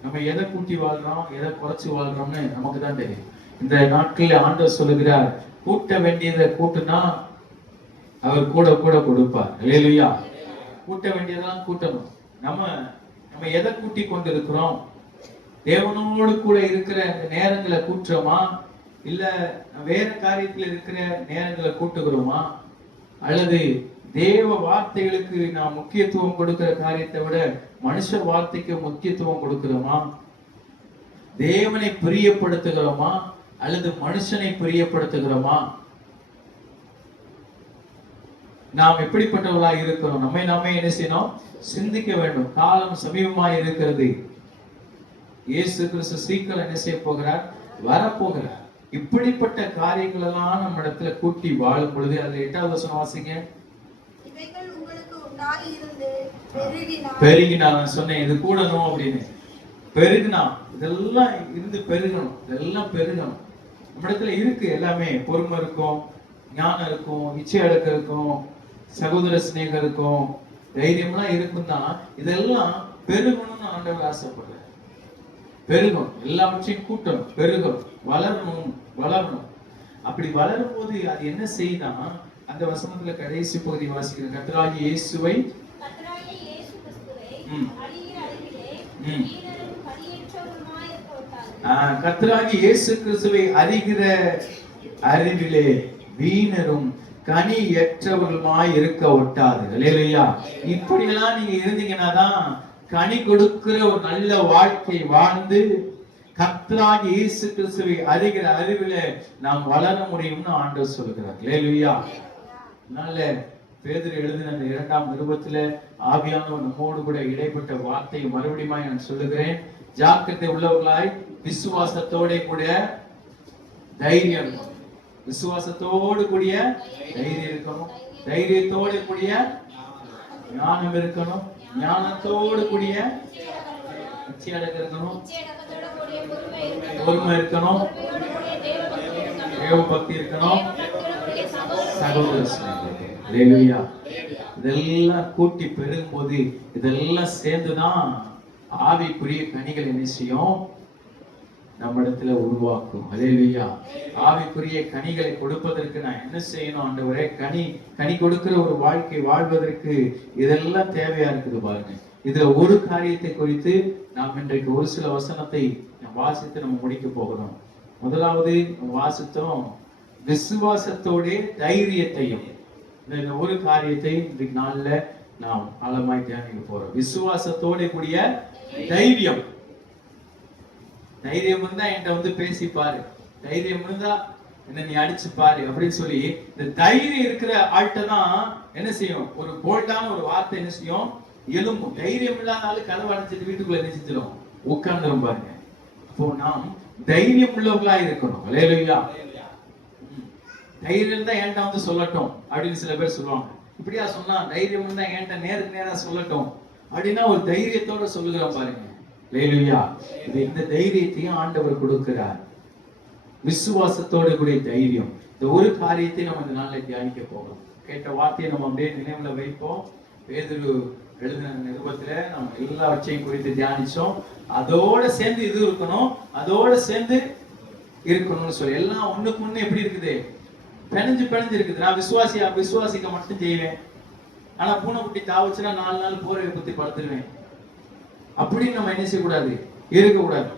நம்ம எதை கூட்டி வாழ்றோம் எதை குறைச்சு வாழ்றோம்னு நமக்கு தான் தெரியும். இந்த நாட்களில் ஆண்டவர் சொல்லுகிறார், கூட்ட வேண்டியதை கூட்டுனா அவர் கூட கூட கொடுப்பார். அல்லேலூயா. கூட்ட வேண்டியதெல்லாம் கூட்டணும். நம்ம எதை கூட்டி கொண்டு இருக்கிறோம்? தேவனோடு கூட இருக்கிற நேரங்களை கூட்டுறோமா இல்ல வேற காரியத்தில் இருக்கிற நேரங்களை கூட்டுகிறோமா? அல்லது தேவ வார்த்தைகளுக்கு நாம் முக்கியத்துவம் கொடுக்கிற காரியத்தை விட மனுஷ வார்த்தைக்கு முக்கியத்துவம் கொடுக்கிறோமா? தேவனை பிரியப்படுத்துகிறோமா அல்லது மனுஷனை பிரியப்படுத்துகிறோமா? நாம் எப்படிப்பட்டவர்களா இருக்கிறோம்? நாமே என்ன செய்யணும்? சிந்திக்க வேண்டும். காலம் சமீபமா இருக்கிறது. இயேசு கிறிஸ்து சீக்கிரம் என்ன செய்ய போகிறார்? வரப்போகிறார். இப்படிப்பட்ட காரியங்கள் எல்லாம் நம்ம இடத்துல கூட்டி வாழும் பொழுது அதுல 8வது வசனம் வாசிங்க. பெருகினால் நான் சொன்னேன் இது கூடணும் அப்படின்னு. பெருகினா இதெல்லாம் இருந்து பெருகணும். இதெல்லாம் பெருகணும். நம்ம இடத்துல இருக்கு எல்லாமே. பொறுமை இருக்கும், ஞானம் இருக்கும், இச்சை அடக்கம் இருக்கும், சகோதர சிநேகம் இருக்கும், தைரியம்லாம் இருக்குன்னா இதெல்லாம் பெருகணும்னு ஆண்டவர் ஆசைப்படுறார். பெருகும், எல்லாவற்றையும் கூட்டணும், பெருகும், வளரணும், வளரணும். அப்படி வளரும் போது அது என்ன செய்யுதான், அந்த வசனத்துல கடைசி பகுதி வாசிக்கிற கர்த்தராகிய இயேசுவை கர்த்தராகிய இயேசு கிறிஸ்துவை அறிகிற அறிவிலே வீணரும் கனியற்றவர்களுமாய் இருக்க ஒட்டாது. அல்லேலூயா. இப்படியெல்லாம் நீங்க இருந்தீங்கன்னா தான் கனி கொடுக்கிற ஒரு நல்ல வாழ்க்கை வாழ்ந்து கர்த்தராகிய இயேசு கிறிஸ்துவை அறிகிற அறிவிலே நாம் வளர முடியும்னு ஆண்டவர் சொல்கிறார். அல்லேலூயா. அதனால பேதுரு எழுதின அந்த 2ஆம் நிருபத்திலே ஆவியானவர் நம்மோடு கூட இடைப்பட்ட வார்த்தையை மறுபடியும் நான் சொல்லுகிறேன். ஜாக்கிரதை உள்ளவர்களாய் விசுவாசத்தோட கூட தைரியம், விசுவாசத்தோடு கூடிய தைரியம் இருக்கணும், தைரியத்தோடு கூடிய ஞானம் இருக்கணும், ஞானத்தோடு கூடிய நிச்சயம் இருக்கணும், பொறுமை இருக்கணும், தேவ பக்தி இருக்கணும், சகோதர இதெல்லாம் கூட்டி பெருகும் போது இதெல்லாம் சேர்ந்துதான் ஆவிக்குரிய கனிகள் என்ன செய்யும், நம்ம இடத்துல உருவாக்கும். அல்லேலூயா. ஆவிக்குரிய கனிகளை கொடுப்பதற்கு நான் என்ன செய்யணும் ஆண்டவரே? கனி கொடுக்கிற ஒரு வாழ்க்கை வாழ்வதற்கு இதெல்லாம் தேவையா இருக்குது பாருங்க. இதுல ஒரு காரியத்தை குறித்து நாம் இன்றைக்கு ஒரு சில வசனத்தை வாசித்து நம்ம முடிக்க போகிறோம். முதலாவது வாசித்தோம் விசுவாசத்தோட தைரியத்தையும். இந்த ஒரு காரியத்தை இன்றைக்கு நாள்ல நாம் ஆழமாய் தியானிக்க போறோம். விசுவாசத்தோட கூடிய தைரியம். தைரியம் இருந்தா என்கிட்ட வந்து பேசி பாரு, தைரியம் இருந்தா என்ன நீ அடிச்சு பாரு அப்படின்னு சொல்லி இந்த தைரியம் இருக்கிற ஆள்கிட்ட தான் என்ன செய்யும், ஒரு போல்டான ஒரு வார்த்தை என்ன செய்யும், எலும்பும். தைரியம் இல்லாத கதவை அடைச்சிட்டு வீட்டுக்குள்ள என்ன செஞ்சிடும், உட்கார்ந்துரும் பாருங்க. அப்போ நாம் தைரியம் உள்ளவங்களா இருக்கணும். அல்லேலூயா. தைரியம் தான் என்கிட்ட வந்து சொல்லட்டும் அப்படின்னு சில பேர் சொல்லுவாங்க. இப்படியா சொன்னா தைரியம் இருந்தா என்கிட்ட நேருக்கு நேரா சொல்லட்டும் அப்படின்னா ஒரு தைரியத்தோட சொல்லுகிறோம் பாருங்க. அல்லேலூயா. இந்த தைரியத்தையும் ஆண்டவர் கொடுக்கிறார். விசுவாசத்தோட கூடிய தைரியம். இந்த ஒரு காரியத்தை நம்ம இந்த நாள்ல தியானிக்க போகிறோம். கேட்ட வார்த்தையை நம்ம அப்படியே நினைவுல வைப்போம். பேதுரு எழுதின நிருபத்துல நம்ம எல்லாவற்றையும் குறித்து தியானிச்சோம். அதோட சேர்ந்து இது இருக்கணும், அதோட சேர்ந்து இருக்கணும்னு சொல்லி எல்லாம் ஒண்ணுக்கு முன்ன எப்படி இருக்குது, பிணைஞ்சு இருக்குது. நான் விசுவாசிக்க மட்டும் செய்வேன், ஆனா பூனைக்குட்டி தாவச்சுன்னா 4 நாள் போரை குத்தி படுத்துருவேன் அப்படின்னு நம்ம என்ன செய்யக்கூடாது, இருக்கக்கூடாது.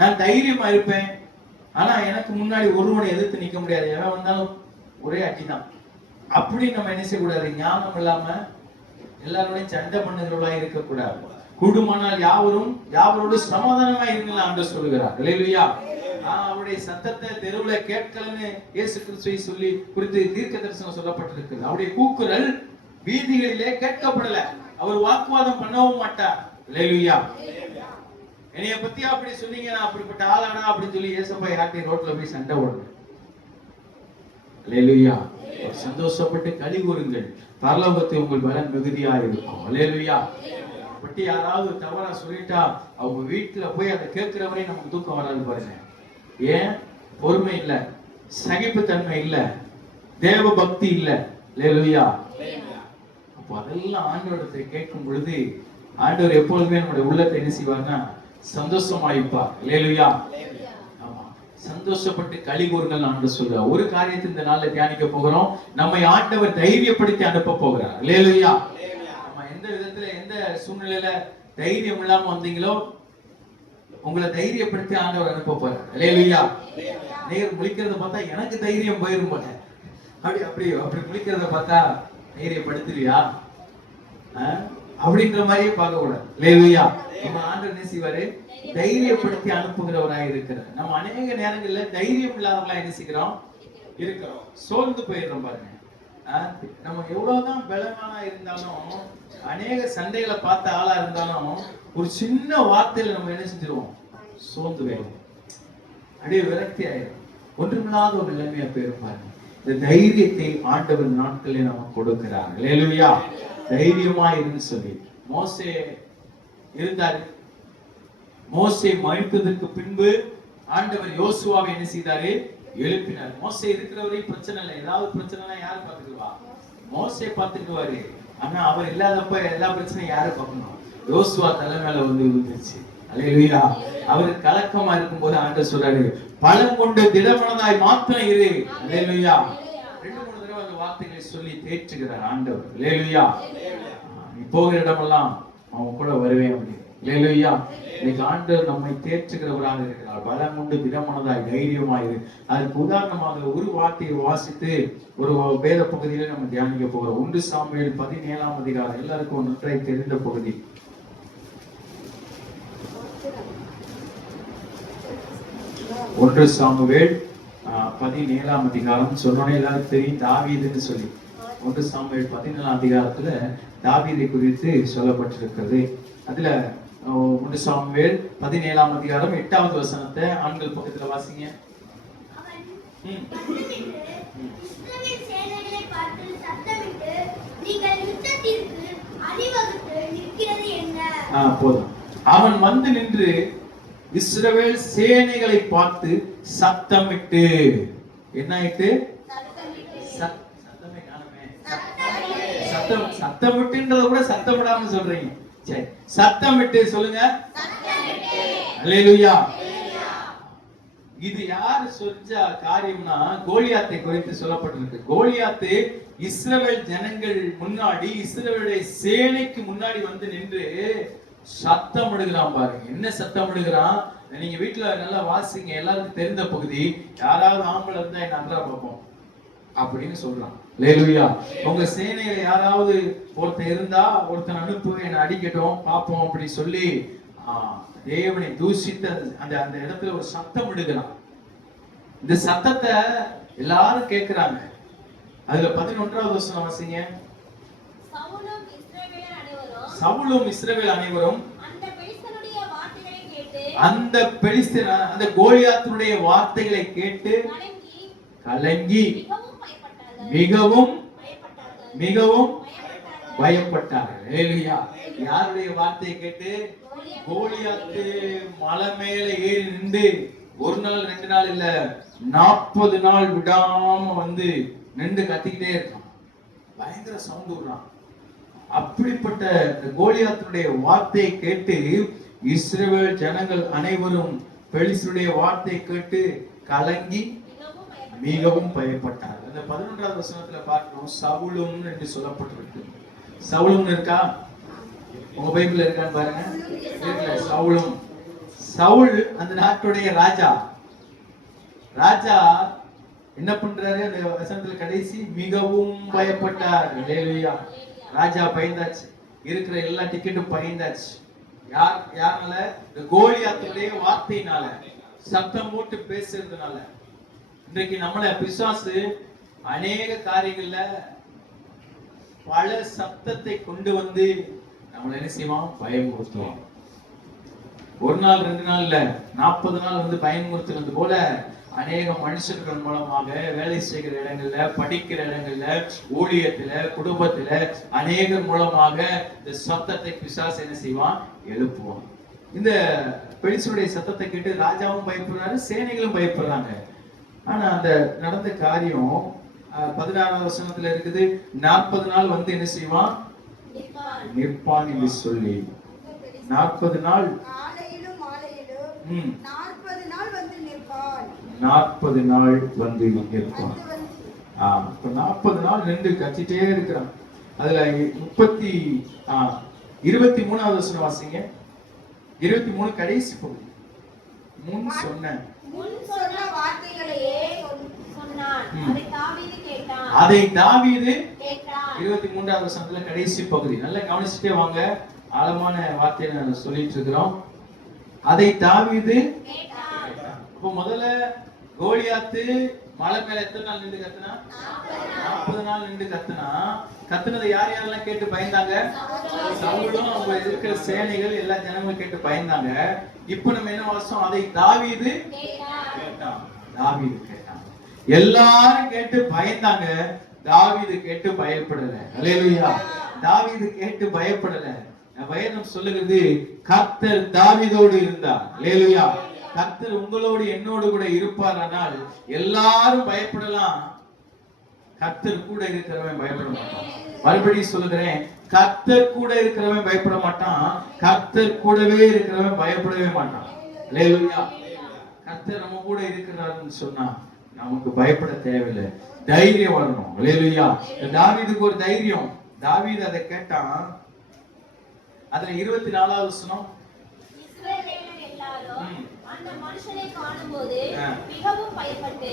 நான் தைரியமா இருப்பேன், ஆனா எனக்கு முன்னாடி ஒருவனை எதிர்த்து நிக்க முடியாது, எவன் வந்தாலும் ஒரே அடிதான் அப்படின்னு நம்ம என்ன செய்யக்கூடாது. ஞானம் இல்லாம எல்லாரோடையும் சண்டை பண்ணுகிறவர்களா இருக்கக்கூடாது. கூடுமானால் யாவரோடு சமாதானமா இருக்கலாம் என்று சொல்லுகிறார். அல்லேலூயா. அவருடைய சத்தத்தை தெருவுல கேட்கலன்னு இயேசு கிறிஸ்துவை சொல்லி குறித்து தீர்க்க தரிசனம் சொல்லப்பட்டிருக்கிறது. அவருடைய கூக்குரல் வீதிகளிலே கேட்கப்படல. அவர் வாக்குவாதம் பண்ணவும் மாட்டார். அல்லேலூயா. என்னைய பத்தி அப்படி சொன்னீங்க, நான் அப்படிப்பட்ட ஆளானா அப்படின்னு சொல்லி ஏசப்பா யார்கிட்ட ரோட்ல போய் சண்டை போடுங்க. அல்லேலூயா. சந்தோஷப்பட்டு களி கூறுங்கள், பரலோகத்தில் உங்கள் பலன் மிகுதியா இருக்கும். அல்லேலூயா. பட்டி யாராவது தவறா சொல்லிட்டா அவங்க வீட்டுல போய் அதை கேட்கிறவரை நமக்கு தூக்கம் வராது பாருங்க. ஏன்? பொறுமை இல்ல, சகிப்புத்தன்மை இல்ல, தேவ பக்தி இல்ல. அல்லேலூயா. அப்போ அதெல்லாம் ஆண்டவரிடத்தை கேட்கும் பொழுது ஆண்டவர் எப்பொழுதுமே நம்முடைய உள்ளத்தை என்ன செய்வார்னா சந்தோஷமாயிப்பார். அல்லேலூயா. ஆமா, சந்தோஷப்பட்டு களி கூறுங்கள் ஆண்டவர் சொல்றார். ஒரு காரியத்தை இந்த நாள்ல தியானிக்க போகிறோம். நம்மை ஆண்டவர் தைரியப்படுத்தி அனுப்ப போகிறார். அல்லேலூயா. நம்ம எந்த விதத்துல எந்த சூழ்நிலையில தைரியம் இல்லாம வந்தீங்களோ உங்களை தைரியப்படுத்தி ஆண்டவர் அனுப்ப போறார். அல்லேலூயா. நேர் முழிக்கிறத பார்த்தா எனக்கு தைரியம் போயிரும் போல, அப்படி முழிக்கிறத பார்த்தா தைரியப்படுத்துவியா அப்படின்ற மாதிரியே பார்க்க கூடாது. அல்லேலூயா. நம்ம ஆண்டவர் என்ன செய்வாரு, தைரியப்படுத்தி அனுப்புகிறவராய் இருக்கிறார். நம்ம அநேக நேரங்கள்ல தைரியம் இல்லாதவங்களா என்ன செய்கிறோம், இருக்கிறோம், சோர்ந்து போயிடுறோம் பாருங்க. நம்ம எவ்வளவுதான் பலவானா இருந்தாலும், அநேக சண்டைகளை பார்த்த ஆளா இருந்தாலும், ஒரு சின்ன வார்த்தையில நம்ம என்ன செஞ்சிருவோம், சோர்ந்து போயிடுவோம், அப்படியே விரக்தி ஆயிடும், ஒன்றுமில்லாத ஒரு நிலைமையா போயிரும் பாருங்க. இந்த தைரியத்தை ஆண்டவர் நாட்களில் நமக்கு கொடுக்கிறார். அல்லேலூயா. தைரியமா இருந்து சொல்லி மோசே இருந்தாரு. மோசே மரித்ததற்கு பின்பு ஆண்டவர் யோசுவாவை என்ன செய்தாரு, எழுப்பினார். மோசே இருக்கிறவரை பிரச்சனை இல்லை, ஏதாவது பிரச்சனை யாரு பாத்துக்குவா, மோசே பாத்துக்குவாரு. ஆனா அவர் இல்லாதப்ப எல்லா பிரச்சனையும் யாரு பார்க்கணும், யோசுவா தலை மேல வந்து விழுந்துச்சு. அல்லேலூயா. அவருக்கு கலக்கமா இருக்கும்போது ஆண்டவர் சொல்றாரு, பலம் கொண்டு திடமனதாய் மாத்திரம் இரு. அல்லேலூயா. 2-3 தடவை அந்த வார்த்தைகளை சொல்லி தேற்றுகிறார் ஆண்டவர். அல்லேலூயா. நீ போகிற இடமெல்லாம் அவன் கூட வருவேன் அப்படின்னு. அல்லேலூயா. இன்னைக்கு ஆண்டவர் நம்மை தேற்றுகிறவராக இருக்கிறார். பலம் கொண்டு திடமனதாய் தைரியமாய் இரு. அதுக்கு உதாரணமாக ஒரு வார்த்தையை வாசித்து ஒரு வேத பகுதியில நம்ம தியானிக்க போகிறோம். 1 சாமுவேல் 17ஆம் அதிகாரம். எல்லாருக்கும் நன்றாய் தெரிந்த பகுதி. 1 சாமுவேல் 17ஆம் அதிகாரம். சொன்னோன்னே எல்லாருக்கும் தெரியும் தாவீதுன்னு சொல்லி. 1 சாமுவேல் 17ஆம் அதிகாரத்துல தாவீதை குறித்து சொல்லப்பட்டிருக்கிறது. அதுல 1 சாமுவேல் 17ஆம் அதிகாரம் 8வது வசனத்தை ஆண்கள் பக்கத்துல வாசிங்க. போதும். அவன் வந்து நின்று இஸ்ரவேல் சேனைகளை பார்த்து சத்தமிட்டு, என்ன ஆயிட்டு? சத்தமே காணுமே. சத்தமிட்டுன்றத கூட சத்தமிடாம சொல்றீங்க. சரி, சத்தமிட்டு சொல்லுங்க. அல்லேலூயா. இது யார் செஞ்ச காரியம்னா கோலியாத்தை குறித்து சொல்லப்பட்டிருக்கு. கோலியாத்து இஸ்ரவேல் ஜனங்கள் முன்னாடி, இஸ்ரவேலுடைய சேனைக்கு முன்னாடி வந்து நின்று சத்தம் இடுகிறான். பாருங்க என்ன சத்தம் இடுகிறான். நீங்க வீட்டுல நல்லா வாசிங்க, எல்லாருக்கும் தெரிந்த பகுதி. யாராவது ஆம்பளை இருந்தா என்ன அன்றா பார்ப்போம் அப்படின்னு சொல்றான். அல்லேலூயா. உங்க சேனையில யாராவது ஒருத்தன் இருந்தா ஒருத்தன் அனுப்பு, என்ன அடிக்கட்டும் பார்ப்போம் அப்படி சொல்லி தேவனை தூஷித்து அந்த அந்த இடத்துல ஒரு சத்தம் இடுகிறான். இந்த சத்தத்தை எல்லாரும் கேட்கிறாங்க. அதுல 11வது வசனம் வாசிங்க. சவுலும் இஸ்ரவேல் அனைவரும் அந்த பெலிஸ்தீன் அந்த கோலியாத்துடைய வார்த்தைகளை கேட்டு கலங்கி மிகவும் மிகவும் பயப்பட்டார்கள். அல்லேலூயா. யாருடைய வார்த்தையை கேட்டு? கோலியாத்து மலை மேல ஏறி நின்று 1 நாள் 2 நாள் இல்ல 40 நாள் விடாம வந்து நின்று கத்திக்கிட்டே இருக்கான். பயங்கர சவுண்ட் விடுறான். அப்படிப்பட்ட கோலியாத்துடைய வார்த்தையை கேட்டு இஸ்ரவேல் ஜனங்கள் அனைவரும் பெலிஸ்தருடைய வார்த்தையை கேட்டு கலங்கி மிகவும் பயப்பட்டார்கள். அந்த 11வது வசனத்துல பார்க்கிறோம், சவுலும் என்று சொல்லப்பட்டிருக்கு. சவுலும் இருக்கா? உங்க பைபிள்ல இருக்கான்னு பாருங்க. சவுலும். சவுல் அந்த நாட்டுடைய ராஜா. ராஜா என்ன பண்றாரு? அந்த வசனத்துல கடைசி மிகவும் பயப்பட்டார். அல்லேலூயா. ராஜா பயந்தாச்சு. இருக்கிற எல்லா டிக்கெட்டும் பயந்தாச்சு. யாருனால? கோலியாத்துடைய வார்த்தையினால, சத்தம் போட்டு பேசுறதுனால. இன்றைக்கு நம்மள பிசாசு அநேக காரியங்கள்ல பல சத்தத்தை கொண்டு வந்து நம்மள என்ன செய்வோம்? பயமுறுத்துவோம். 1 நாள் 2 நாள் இல்ல 40 நாள் வந்து பயமுறுத்துறது போல அநேக மனுஷர்கள் மூலமாக வேலை செய்கிற இடங்கள்ல, படிக்கிற இடங்கள்ல, ஊழியத்துல, குடும்பத்துல அநேகர் மூலமாக இந்த சத்தத்தை பிசாசு என்ன செய்வான்? எழுப்புவான். இந்த பெலிஸ்தருடைய சத்தத்தை கேட்டு ராஜாவும் பயப்படுறாரு, சேனைகளும் பயப்படுறாங்க. ஆனா அந்த நடந்த காரியம் 16வது வசனத்துல இருக்குது. 40 நாள் வந்து என்ன செய்வான்? நிற்பான் என்று சொல்லி 40 நாள் 40 நாள் வந்து நிற்பான். 40 நாள் நின்று கத்திட்டே இருக்கிறான். அதுல 23வது வசனம் வாசிங்க. 23 கடைசி பகுதி. முன் சொன்ன அதை தாவீது 23வது வசனத்துல கடைசி பகுதி. நல்லா கவனிச்சுட்டே வாங்க. ஆழமான வார்த்தையை நான் சொல்லிட்டு இருக்கிறோம். அதை தாவீது இப்ப முதல்ல கோலியாத்து மலை மேல எத்தனை நாள் நின்று கத்துனா? 40 நாள் நின்று கத்துனா. கத்துனதை யார் யாரெல்லாம் கேட்டு பயந்தாங்க? சவுலும் அவங்க இருக்கிற சேனைகள் எல்லா ஜனங்களும் கேட்டு பயந்தாங்க. இப்ப நம்ம என்ன வாசம்? அதை தாவீது கேட்டான். தாவீது கேட்டான். எல்லாரும் கேட்டு பயந்தாங்க. தாவீது கேட்டு பயப்படல. அல்லேலூயா. தாவீது கேட்டு பயப்படல. வேதம் சொல்லுகிறது கர்த்தர் தாவீதோடு இருந்தார். அல்லேலூயா. கர்த்தர் உங்களோடு என்னோடு கூட இருப்பாரானால் எல்லாரும் பயப்படலாம். கர்த்தர் கூட இருக்கிறவன் பயப்பட மாட்டான். மறுபடியும் சொல்லுகிறேன், கர்த்தர் கூட இருக்கிறவன் பயப்பட மாட்டான், கர்த்தர் கூடவே இருக்கிறவன் பயப்படவே மாட்டான். அல்லேலூயா. கர்த்தர் நம்ம கூட இருக்கிறாருன்னு சொன்னா நமக்கு பயப்பட தேவையில்லை, தைரியம் வரணும். அல்லேலூயா. தாவீதுக்கு ஒரு தைரியம். தாவீது அதை கேட்டான். அதுல 24வது வசனம், அந்த மனுஷனை காணும்போது மிகவும் பயப்பட்டு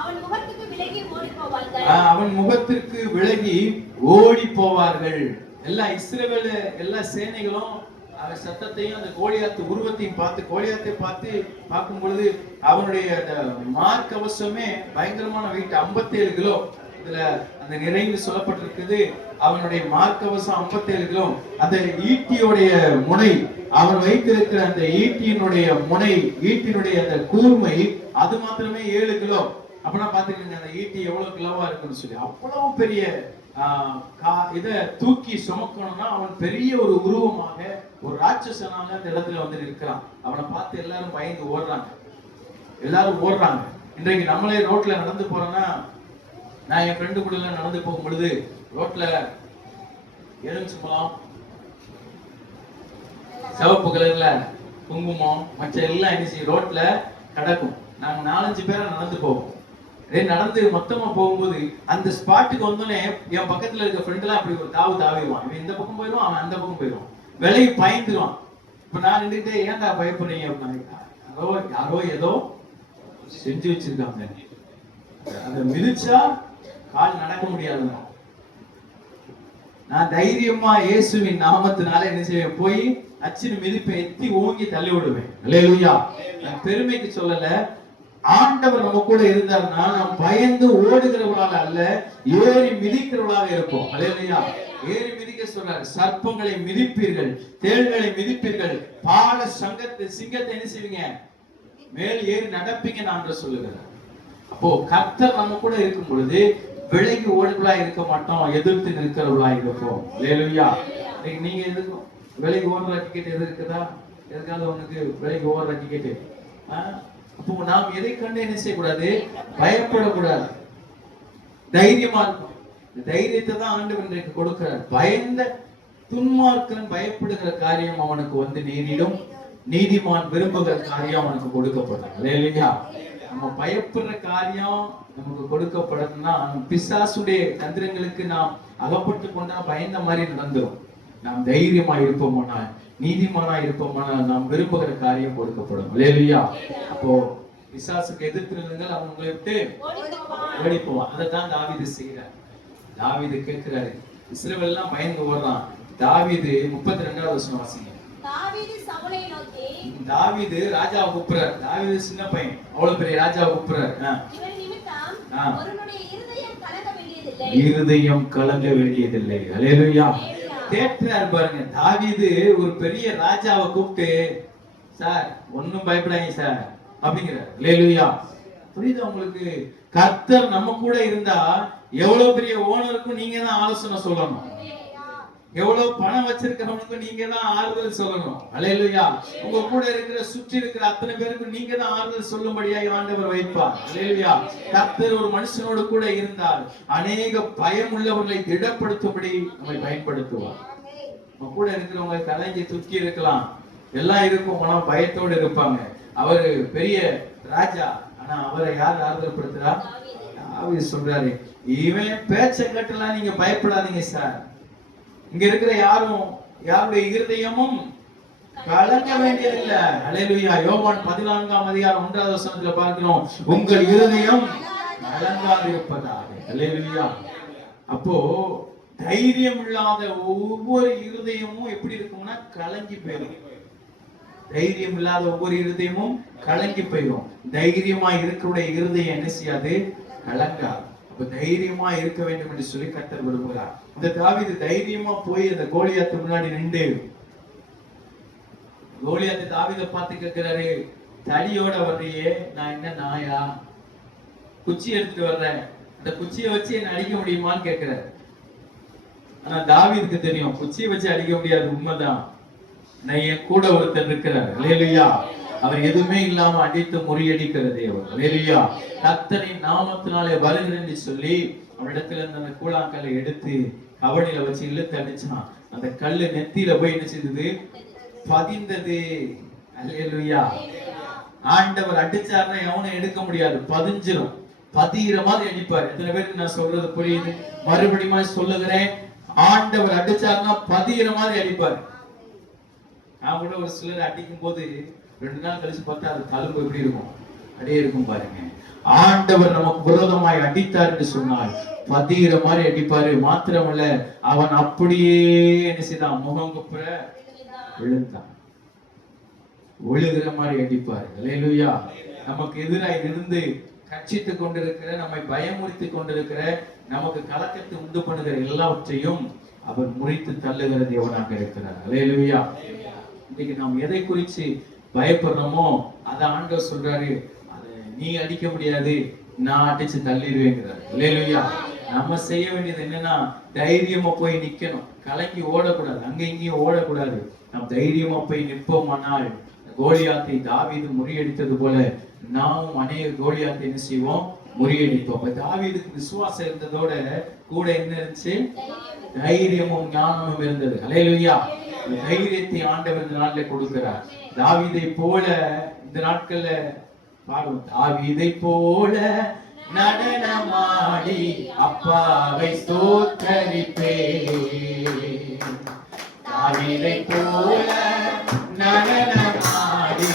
அவன் முகத்துக்கு விலகி ஓடி போவார்கள். அவன் முகத்திற்கு விலகி ஓடி போவார்கள். எல்லா இஸ்ரவேல் எல்லா சேனைகளும் அவன் சத்தத்தையும் அந்த கோலியாத்து உருவத்தையும் பார்த்து, கோலியாத்தை பார்த்து பார்க்கும் பொழுது அவனுடைய மார்க்கவசமே பயங்கரமான வெயிட், 57 கிலோ. இதுல அந்த நிறைந்து சொல்லப்பட்டிருக்குது, அவனுடைய மார்க்கவசம் 57 கிலோ. அந்த ஈட்டியுடைய முனை, அவன் வைத்திருக்கிற அந்த ஈட்டியினுடைய முனை, ஈட்டினுடைய அந்த கூர்மை, அது மாத்திரமே 7 கிலோ. அப்படின்னா பாத்துக்கீங்க அந்த ஈட்டி எவ்வளவு கிலோவா இருக்குன்னு சொல்லி. அவ்வளவு பெரிய இத தூக்கி சுமக்கணும்னா அவன் பெரிய ஒரு உருவமாக ஒரு ராட்சசனாக அந்த இடத்துல வந்து நிற்கிறான். அவனை பார்த்து எல்லாரும் பயந்து ஓடுறாங்க, எல்லாரும் ஓடுறாங்க. இன்றைக்கு நம்மளே ரோட்ல நடந்து போறோம்னா, நான் என் ஃப்ரெண்டு கூட எல்லாம் நடந்து போகும் பொழுது ரோட்ல எலுமிச்சம்பழம், சிவப்பு கலர்ல குங்குமம், மற்ற எல்லாம் என்ன செய்யும் ரோட்ல கிடக்கும். நாங்க 4-5 பேரை நடந்து போவோம். நடந்து மொத்தமா போகும்போது அந்த ஸ்பாட்டுக்கு வந்தோடனே என் பக்கத்துல இருக்க ஃப்ரெண்ட் எல்லாம் அப்படி ஒரு தாவிடுவான். இவன் இந்த பக்கம் போயிடுவான், அவன் அந்த பக்கம் போயிடுவான், விலையை பயந்துருவான். இப்ப நான் நின்றுட்டு ஏன்டா பயப்படுறீங்க அப்படின்னா, யாரோ ஏதோ செஞ்சு வச்சிருக்காங்க, அதை மிதிச்சா கால் நடக்க முடியாது. நான் தைரியமா இயேசுவின் நாமத்தினால என்ன செய்வேன், போய் அச்சின் மிதிப்பை எத்தி ஓங்கி தள்ளி விடுவேன். அல்லேலூயா. நான் பெருமைக்கு சொல்லல, ஆண்டவர் நம்ம கூட இருந்தார்னா நாம் பயந்து ஓடுகிறவர்களாக அல்ல, ஏறி மிதிக்கிறவர்களாக இருப்போம். அல்லேலூயா. ஏறி மிதிக்க சொல்றாரு. சர்ப்பங்களை மிதிப்பீர்கள், தேள்களை மிதிப்பீர்கள், பால சிங்கத்தை என்ன செய்வீங்க, மேல் ஏறி நடப்பீங்க நான் சொல்லுகிறேன். அப்போ கர்த்தர் நம்ம கூட இருக்கும் பொழுது விலகி ஓடுகளா இருக்க மாட்டோம், எதிர்த்து நிற்கிறவர்களா இருப்போம். அல்லேலூயா. நீங்க எதுக்கும் விலகி ஓடுற டிக்கெட் எது இருக்குதா? எதுக்காவது உனக்கு விலகி ஓடுற டிக்கெட்? அப்போ நாம் எதை கண்டு என்ன செய்யக்கூடாது, பயப்படக்கூடாது, தைரியமா இருக்கும். தைரியத்தை தான் ஆண்டவர் இன்றைக்கு கொடுக்கிறார். பயந்த துன்மார்க்கன் பயப்படுகிற காரியம் அவனுக்கு வந்து நேரிடும், நீதிமான் விரும்புகிற காரியம் அவனுக்கு கொடுக்கப்படும். அல்லேலூயா. நம்ம பயப்படுற காரியம் நமக்கு கொடுக்கப்படணும்னா பிசாசுடைய தந்திரங்களுக்கு நாம் அகப்பட்டு கொண்டா பயந்த மாதிரி நடந்துரும். நாம் தைரியமா இருப்போம்னா, நீதிமானா இருப்போம்னா நாம் விரும்புகிற காரியம் கொடுக்கப்படும். அல்லேலூயா. அப்போ பிசாசுக்கு எதிர்த்து நின்னுங்கள், அவன் உங்களை விட்டு ஓடி போவான். அதைத்தான் தாவீது செய்யறார். தாவீது கேட்கிறாரு, இஸ்ரவேல் எல்லாம் பயந்து ஓடுறான். தாவீது 32வது வசனம் வாசிங்க. தாவீது சவுலை நோக்கி, தாவீது ராஜாவை கூப்பிடுறார். தாவீது சின்ன பையன், அவ்வளவு பெரிய ராஜாவை கூப்பிடுறார். இவன் நிமித்தம் ஒருவனுடைய இருதயம் கலங்க வேண்டியதில்லை, இருதயம் கலங்க வேண்டியதில்லை. அல்லேலூயா. கேட்கிறார் பாருங்க. தாவீது ஒரு பெரிய ராஜாவை கூப்பிட்டு, சார் ஒன்னும் பயப்படாதீங்க சார் அப்படிங்கிறார். அல்லேலூயா. புரியுது உங்களுக்கு? கர்த்தர் நம்ம கூட இருந்தா எவ்வளவு பெரிய ஓனருக்கும் நீங்க தான் ஆலோசனை சொல்லணும், எவ்வளவு பணம் வச்சிருக்கிறவனுக்கும் நீங்க தான் ஆறுதல் சொல்லணும். அல்லேலூயா. உங்க கூட இருக்கிற சுற்றி இருக்கிற அத்தனை பேருக்கும் நீங்க தான் ஆறுதல் சொல்லும்படியாக ஆண்டவர் வைப்பார். அல்லேலூயா. கர்த்தர் ஒரு மனுஷனோடு கூட இருந்தால் அநேக பயம் உள்ளவர்களை திடப்படுத்தும்படி நம்மை பயன்படுத்துவார். நம்ம கூட இருக்கிறவங்க கலைஞ்சி துக்கி இருக்கலாம், எல்லாம் இருக்கும், ஆனா பயத்தோடு இருப்பாங்க. அவரு பெரிய ராஜா, ஆனா அவரை யார் ஆறுதல் படுத்துறா? தாவீது சொல்றாரு, இவன் பேச்ச கட்டலாம், நீங்க பயப்படாதீங்க சார். இங்க இருக்கிற யாருடைய இருதயமும் கலங்க வேண்டியதில்லை. அல்லேலூயா. யோவான் 14ஆம் அதிகாரம் 1வது வசனத்துல பார்க்கிறோம், உங்கள் இருதயம் கலங்காதிருப்பதாக. அல்லேலூயா. அப்போ தைரியம் இல்லாத ஒவ்வொரு இருதயமும் எப்படி இருக்கும்னா கலங்கி போயிடும். தைரியம் இல்லாத ஒவ்வொரு இருதயமும் கலங்கி போயிடும். தைரியமா இருக்கிற இருதயம் என்ன செய்யாது, கலங்காது. தைரியமா இருக்க வேண்டும் என்று சொல்லி கர்த்தர் விரும்புகிறார். இந்த தாவீது தைரியமா போய் அந்த கோலியாத்து முன்னாடி நின்று, கோலியாத்து தாவீதை பார்த்து கேட்கிறாரு, தடியோட வர்றியே, நான் என்ன நாயா? குச்சி எடுத்துட்டு வர்றேன், அந்த குச்சியை வச்சு என்ன அடிக்க முடியுமான்னு கேட்கிறாரு. ஆனா தாவீதுக்கு தெரியும், குச்சியை வச்சு அடிக்க முடியாது, உண்மைதான். நான் என் கூட ஒருத்தர் இருக்கிறார். அல்லேலூயா. அவர் எதுவுமே இல்லாம அடித்து முறியடிக்கிற தேவன். அல்லேலூயா. கர்த்தரின் நாமத்தினாலே வருகிறேன் என்று சொல்லி அவரிடத்துல அந்த கூழாங்கல்லை எடுத்து கவனில வச்சு இழுத்து அடிச்சான். அந்த கல்லு நெத்தியில போய் என்ன செய்தது? பதிந்தது. அல்லேலூயா. ஆண்டவர் அடிச்சாருன்னா எவனும் எடுக்க முடியாது, பதிஞ்சிரும். பதிகிற மாதிரி அடிப்பார். எத்தனை பேருக்கு நான் சொல்றது புரியுது? மறுபடியும் சொல்லுகிறேன், ஆண்டவர் அடிச்சாருன்னா பதிகிற மாதிரி அடிப்பார். நான் கூட ஒரு சிலர் அடிக்கும் போது 2 நாள் கழிச்சு பார்த்தா அது தழும்பு எப்படி இருக்கும்? அப்படியே இருக்கும் பாருங்க. ஆண்டவர் நமக்கு விரோதமாய் அடித்தார் என்று சொன்னால் பதிகிற மாதிரி அடிப்பாரு. மாத்திரமல்ல, அவன் அப்படியே என்ன செய்தான்? முகம் குப்புற விழுந்தான். ஒழுகிற மாதிரி அடிப்பாரு. அல்லேலூயா. நமக்கு எதிராக இருந்து கட்சித்துக் கொண்டிருக்கிற, நம்மை பயமுறுத்தி கொண்டிருக்கிற, நமக்கு கலக்கத்தை உண்டு பண்ணுகிற எல்லாவற்றையும் அவர் முறித்து தள்ளுகிற தேவனாக இருக்கிறார். அல்லேலூயா. இன்னைக்கு நாம் எதை குறித்து பயப்படுறோமோ அதை ஆண்டவர் சொல்றாரு, அதை நீ அடிக்க முடியாது, நான் அடிச்சு தள்ளிடுவேங்கிறார். அல்லேலூயா. நம்ம செய்ய வேண்டியது என்னன்னா, தைரியமா போய் நிக்கணும். கலங்கி ஓடக்கூடாது, அங்க இங்கேயும் ஓடக்கூடாது. நாம் தைரியமா போய் நிற்போமானால் கோலியாத்தை தாவீது முறியடித்தது போல நாமும் அநேக கோலியாத்தை என்ன செய்வோம்? முறியடிப்போம். தாவீதுக்கு விசுவாசம் இருந்ததோட கூட என்ன இருந்துச்சு? தைரியமும் ஞானமும் இருந்தது. அல்லேலூயா. தைரியத்தை ஆண்டவர் இந்த நாள்ல கொடுக்கிறார். தாவீதை போல இந்த நாட்கள்ல பாடுவோம். தாவீதை போல நடனமாடி அப்பாவை ஸ்தோத்தரிப்பேன். தாவீதை போல நடனமாடி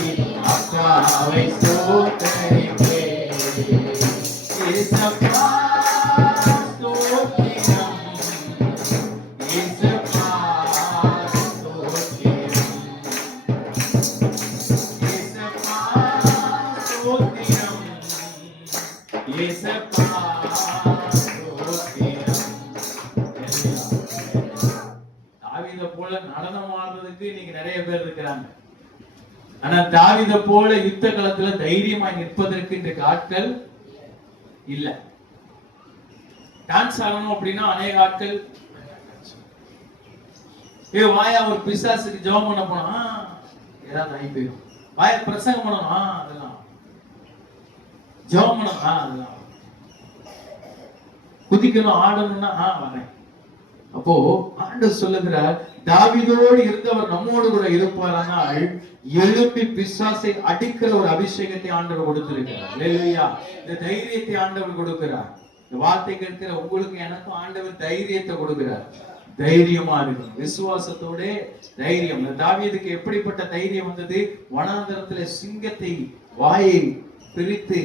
அப்பாவை ஸ்தோத்தரிப்பேன். இயேசப்பா ஸ்தோத்திரம், இயேசப்பா ஸ்தோத்திரம், இயேசப்பா ஸ்தோத்திரம், இயேசப்பா ஸ்தோத்திரம். தாவீதை போல நடனம் ஆடுறதுக்கு இன்னைக்கு நிறைய பேர் இருக்கிறாங்க. ஆனா தாவீதை போல யுத்த களத்துல தைரியமாய் நிற்பதற்கு இன்றைக்கு ஆட்கள் இல்ல. டான்ஸ் ஆடணும் அப்படின்னா அநேக ஆட்கள் வாயா ஒரு பிசாசுக்கு ஜெபம் பண்ண போனா ஏதாவது ஆகி போயிடும். வாய பிரசங்கம் பண்ணணும், அதெல்லாம் ஜெபம் பண்ணணும், அதெல்லாம் குதிக்கணும், ஆடணும்னா வரேன். அப்போ ஆண்டவர் சொல்லுகிறார், தாவீதோடு இருந்தவர் நம்மோடு கூட இருப்பாரானால் எழுப்பி பிசாசை அடிக்கிற ஒரு அபிஷேகத்தை ஆண்டவர் கொடுத்திருக்கிறார். அல்லேலூயா. இந்த தைரியத்தை ஆண்டவர் கொடுக்கிறார். இந்த வார்த்தை கேட்கிற உங்களுக்கு எனக்கும் ஆண்டவர் தைரியத்தை கொடுக்கிறார். தைரியமா இருக்கும், விசுவாசத்தோட தைரியம். தாவீதுக்கு எப்படிப்பட்ட தைரியம் வந்தது? வனாந்தரத்துல சிங்கத்தை வாயை பிரித்து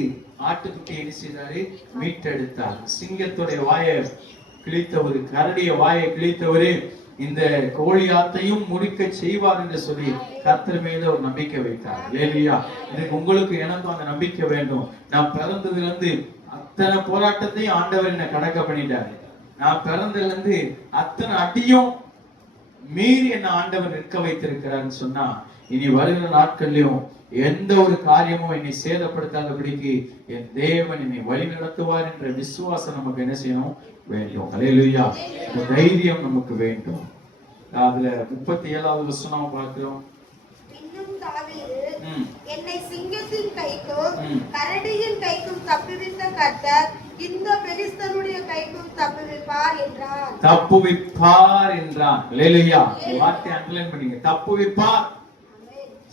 ஆட்டுக்குட்டி என்ன செய்தாரு? மீட்டெடுத்தார். சிங்கத்துடைய வாயை கிழித்தவர், கரடிய வாயை கிழித்தவரு இந்த கோலியாத்தையும் முடிக்க செய்வார் என்று சொல்லி கர்த்தர் மீது ஒரு நம்பிக்கை வைத்தார். அல்லேலூயா. எனக்கு உங்களுக்கு எனக்கும் அந்த நம்பிக்கை வேண்டும். நான் பிறந்ததுல இருந்து அத்தனை போராட்டத்தையும் ஆண்டவர் என்ன கடக்க பண்ணிட்டாரு. நான் பிறந்ததுல இருந்து அத்தனை அடியும் மீறி என்ன ஆண்டவர் நிற்க வைத்திருக்கிறார்னு சொன்னா, இனி வருகிற நாட்கள்லயும் எந்த ஒரு காரியமும் என்னை சேதப்படுத்தாதபடிக்கு என் தேவன் என்னை வழி நடத்துவார் என்ற விசுவாசம் நமக்கு என்ன செய்யணும்? வேண்டும். அல்லேலூயா. இந்த தைரியம் நமக்கு வேண்டும். அதுல 37வது வசனம் பார்க்கிறோம். இன்னும் தாவீது, என்னை சிங்கத்தின் கைக்கும் கரடியின் கைக்கும் தப்புவித்த கர்த்தர் இந்த பெலிஸ்தருடைய கைக்கும் தப்புவிப்பார் என்றார். தப்புவிப்பார் என்றார். அல்லேலூயா. இந்த வார்த்தையை அண்டர்லைன் பண்ணீங்க. தப்புவிப்பார்.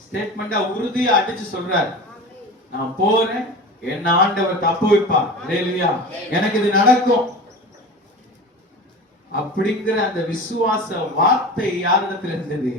ஸ்டேட்மெண்டா உறுதியா அடிச்சு சொல்றார். நான் போறேன், என்ன ஆண்டவர் தப்புவிப்பார். அல்லேலூயா. எனக்கு இது நடக்கும் அப்படிங்கிற அந்த விசுவாச வார்த்தை யாரிடத்தில் இருந்தது?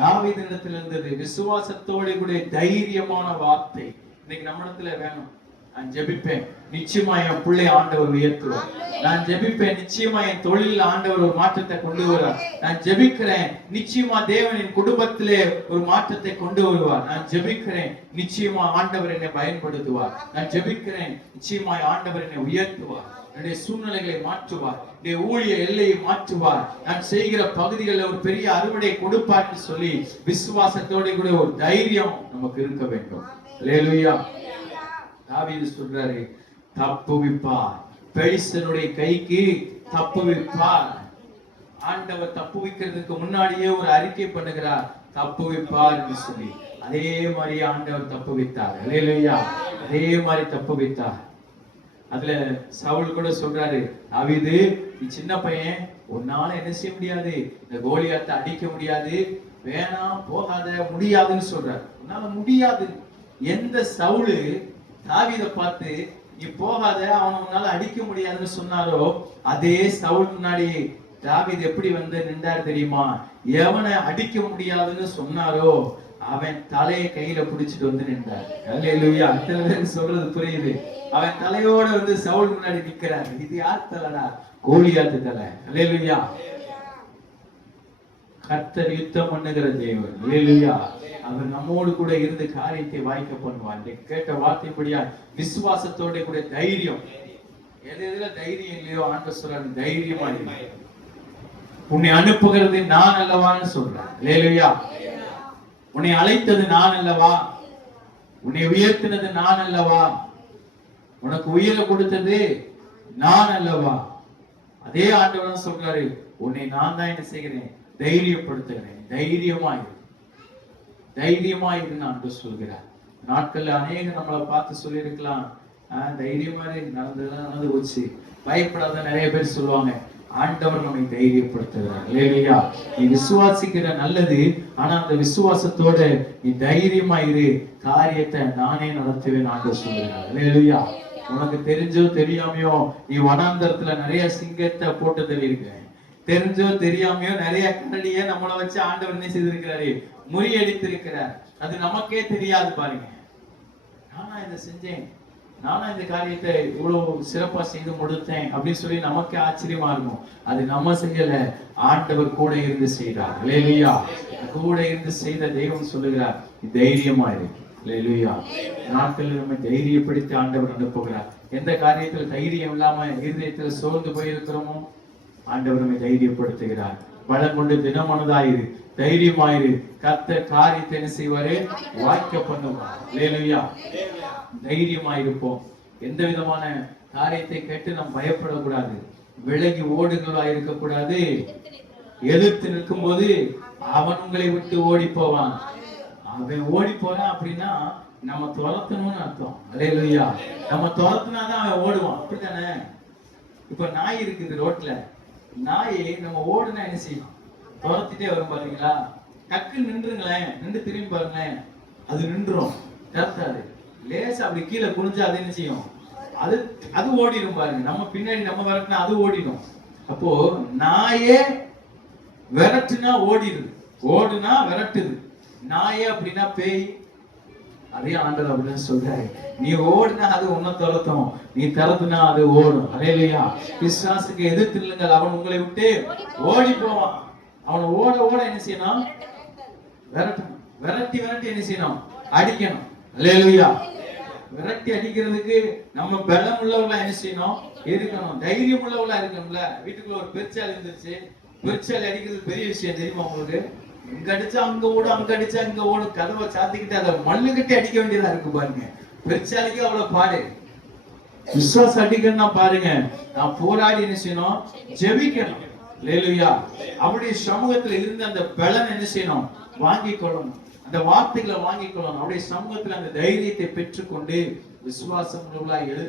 தாவீதிடத்தில் இருந்தது. விசுவாசத்தோட கூட தைரியமான வார்த்தை இன்னைக்கு நம்ம இடத்துல வேணும். நான் ஜெபிப்பேன், நிச்சயமா என் பிள்ளை ஆண்டவர் உயர்த்துவார். நான் ஜெபிப்பேன், நிச்சயமா என் தொழிலில் ஆண்டவர் ஒரு மாற்றத்தை கொண்டு வருவார். நான் ஜெபிக்கிறேன், நிச்சயமா தேவனின் குடும்பத்திலே ஒரு மாற்றத்தை கொண்டு வருவார். நான் ஜெபிக்கிறேன், நிச்சயமா ஆண்டவர் என்னை பயன்படுத்துவார். நான் ஜெபிக்கிறேன், நிச்சயமா ஆண்டவர் என்னை உயர்த்துவார். என்னுடைய சூழ்நிலைகளை மாற்றுவார், என்னுடைய ஊழிய எல்லையை மாற்றுவார், நான் செய்கிற பகுதிகளில் ஒரு பெரிய அறுவடை கொடுப்பார்னு சொல்லி விசுவாசத்தோட கூட ஒரு தைரியம் நமக்கு இருக்க வேண்டும். அல்லேலூயா. தாவீது சொல்றாரு, தப்புவிப்பார். பெலிஸ்தனுடைய கைக்கு தப்புவிப்பார். ஆண்டவர் தப்புவிக்கிறதுக்கு முன்னாடியே ஒரு அறிக்கை பண்ணுகிறார், தப்புவிப்பார் என்று சொல்லி. அதே மாதிரி ஆண்டவர் தப்புவித்தார். அல்லேலூயா. அதே மாதிரி தப்புவித்தார். அதுல சவுல் கூட சொல்றாரு, தாவீது நீ சின்ன பையன், உன்னால என்ன செய்ய முடியாது, இந்த கோலியாத்தை அடிக்க முடியாது, வேணாம் போகாத, முடியாதுன்னு சொல்றாரு. உன்னால முடியாது. எந்த சவுலு தாவீதை பார்த்து நீ போகாத, அவனை உன்னால அடிக்க முடியாதுன்னு சொன்னாரோ, அதே சவுல் முன்னாடி தாவீது எப்படி வந்து நின்றாரு தெரியுமா? எவனை அடிக்க முடியாதுன்னு சொன்னாரோ அவன் தலையை கையில பிடிச்சிட்டு வந்து நின்றார். அல்லேலூயா. அத்தனை பேருக்கு சொல்றது புரியுது. அவன் தலையோட வந்து சவுல் முன்னாடி நிக்கிறார். இது யார் தலைடா? கோலியாத்து தலை. அல்லேலூயா. கர்த்தர் யுத்தம் பண்ணுகிற தேவன். அல்லேலூயா. அவர் நம்மோடு கூட இருந்து காரியத்தை வாய்க்க பண்ணுவார். கேட்ட வார்த்தைப்படியா விசுவாசத்தோட கூட தைரியம். எதுல தைரியம் இல்லையோ ஆண்டவர் சொல்றாரு, தைரியமா இரு. உன்னை அனுப்புகிறது நான் அல்லவான்னு சொல்றேன். அல்லேலூயா. உன்னை அழைத்தது நான் அல்லவா? உன்னை உயர்த்தினது நான் அல்லவா? உனக்கு உயிரை கொடுத்தது நான் அல்லவா? அதே ஆண்டவர் சொல்றாரு, உன்னை நான் தான் என்ன செய்கிறேன், தைரியப்படுத்துகிறேன். தைரியமாயிரு, தைரியமாயிருன்னு ஆண்டவர் சொல்கிறார். நாட்கள்ல அநேக நம்மளை பார்த்து சொல்லி இருக்கலாம், தைரியமா நடந்து போச்சு, பயப்படாத நிறைய பேர் சொல்லுவாங்க. ஆண்டவர் நம்மை தைரியப்படுத்துகிறார். அல்லேலூயா. நீ விசுவாசிக்கிற நல்லது, ஆனா அந்த விசுவாசத்தோட நீ தைரியமா இரு, காரியத்தை நானே நடத்துவேன் ஆண்டவர் சொல்கிறார். அல்லேலூயா. உனக்கு தெரிஞ்சோ தெரியாமையோ நீ வனாந்தரத்துல நிறைய சிங்கத்தை போட்டு தள்ளியிருக்க. தெரிஞ்சோ தெரியாமையோ நிறைய கரடிய நம்மளை வச்சு ஆண்டவர் என்ன செய்திருக்கிறாரு, முறியடித்திருக்கிறார். அது நமக்கே தெரியாது. பாருங்க, நானா இதை செஞ்சேன், நானா இந்த காரியத்தை இவ்வளவு சிறப்பா செய்து முடித்தேன் அப்படின்னு சொல்லி நமக்கே ஆச்சரியமா இருக்கும். அது நம்ம செய்யல, ஆண்டவர் கூட இருந்து செய்தார். அல்லேலூயா. கூட இருந்து செய்த தெய்வம் சொல்லுகிறார், தைரியமா இருக்கு. அல்லேலூயா. நாட்களில் நம்ம தைரியப்படுத்தி ஆண்டவர் அனுப்புகிறார். எந்த காரியத்துல தைரியம் இல்லாம இருதயத்துல சோர்ந்து போயிருக்கிறோமோ ஆண்டவர் நம்மை தைரியப்படுத்துகிறார். பலம் கொண்டு தினமனதாயிரு, தைரியமாயிரு, கர்த்தர் காரியத்தை என்ன செய்வாரு, வாய்க்க பண்ணுவார். அல்லேலூயா. தைரியமாயிருப்போம். எந்த விதமான காரியத்தை கேட்டு நாம் பயப்படக்கூடாது, விலகி ஓடுகளா இருக்கக்கூடாது. எதிர்த்து நிற்கும் போது அவன் உங்களை விட்டு ஓடி போவான். அவன் ஓடி போறான் அப்படின்னா நம்ம துரத்தணும்னு அர்த்தம். அல்லேலூயா. நம்ம துரத்துனாதான் அவன் ஓடுவான். அப்படித்தானே? இப்ப நாய் இருக்குது ரோட்ல, நாயை நம்ம ஓடுனா என்ன செய்யும், துரத்திட்டே வரும். பாத்தீங்களா? டக்கு நின்றுங்களேன், நின்று திரும்பி பாருங்களேன், அது நின்றுரும், கரெக்டாது. லேசா அப்படி கீழே குனிஞ்சா அது என்ன செய்யும், அது ஓடிடும். பாருங்க, நம்ம பின்னாடி நம்ம விரட்டினா அது ஓடிடும். அப்போ நாயே விரட்டுனா ஓடிடுது, ஓடுனா விரட்டுது. நாயே அப்படின்னா பேய். அதே ஆண்டவர் அப்படின்னு சொல்றாரு, நீ ஓடுனா அது உன்னை துரத்தும், நீ துரத்துனா அது ஓடும். அல்லேலூயா. பிசாசுக்கு எதிர்த்து நில்லுங்கள், அவன் உங்களை விட்டு ஓடி போவான். அவனை ஓட ஓட என்ன செய்யணும், விரட்டணும். விரட்டி விரட்டி என்ன செய்யணும், அடிக்கணும். அல்லேலூயா. விரட்டி அடிக்கிறதுக்கு நம்ம பலம் உள்ளவங்களா என்ன செய்யணும், இருக்கணும். தைரியம் உள்ளவங்களா இருக்கணும்ல. வீட்டுக்குள்ள ஒரு பெருச்சால் இருந்துச்சு, பெருச்சால் அடிக்கிறது பெரிய விஷயம் தெரியுமா உங்களுக்கு? இங்க அடிச்சா அங்க ஓடும், அங்க அடிச்சா இங்க ஓடும். கதவை சாத்திக்கிட்டு அதை மண்ணு கட்டி அடிக்க வேண்டியதா இருக்கு. பாருங்க, பெருச்சாலிக்கு அவ்வளவு பாடு. விசுவாசம் அடிக்கணும்னா பாருங்க, நான் போராடி என்ன செய்யணும், ஜெபிக்கணும். அல்லேலூயா. அவருடைய சமூகத்துல இருந்து அந்த பலன் என்ன செய்யணும், வாங்கிக் கொள்ளணும். அந்த வார்த்தைகளை வாங்கிக் கொள்ளணும். அவருடைய சமூகத்துல அந்த தைரியத்தை பெற்றுக்கொண்டு விசுவாசம்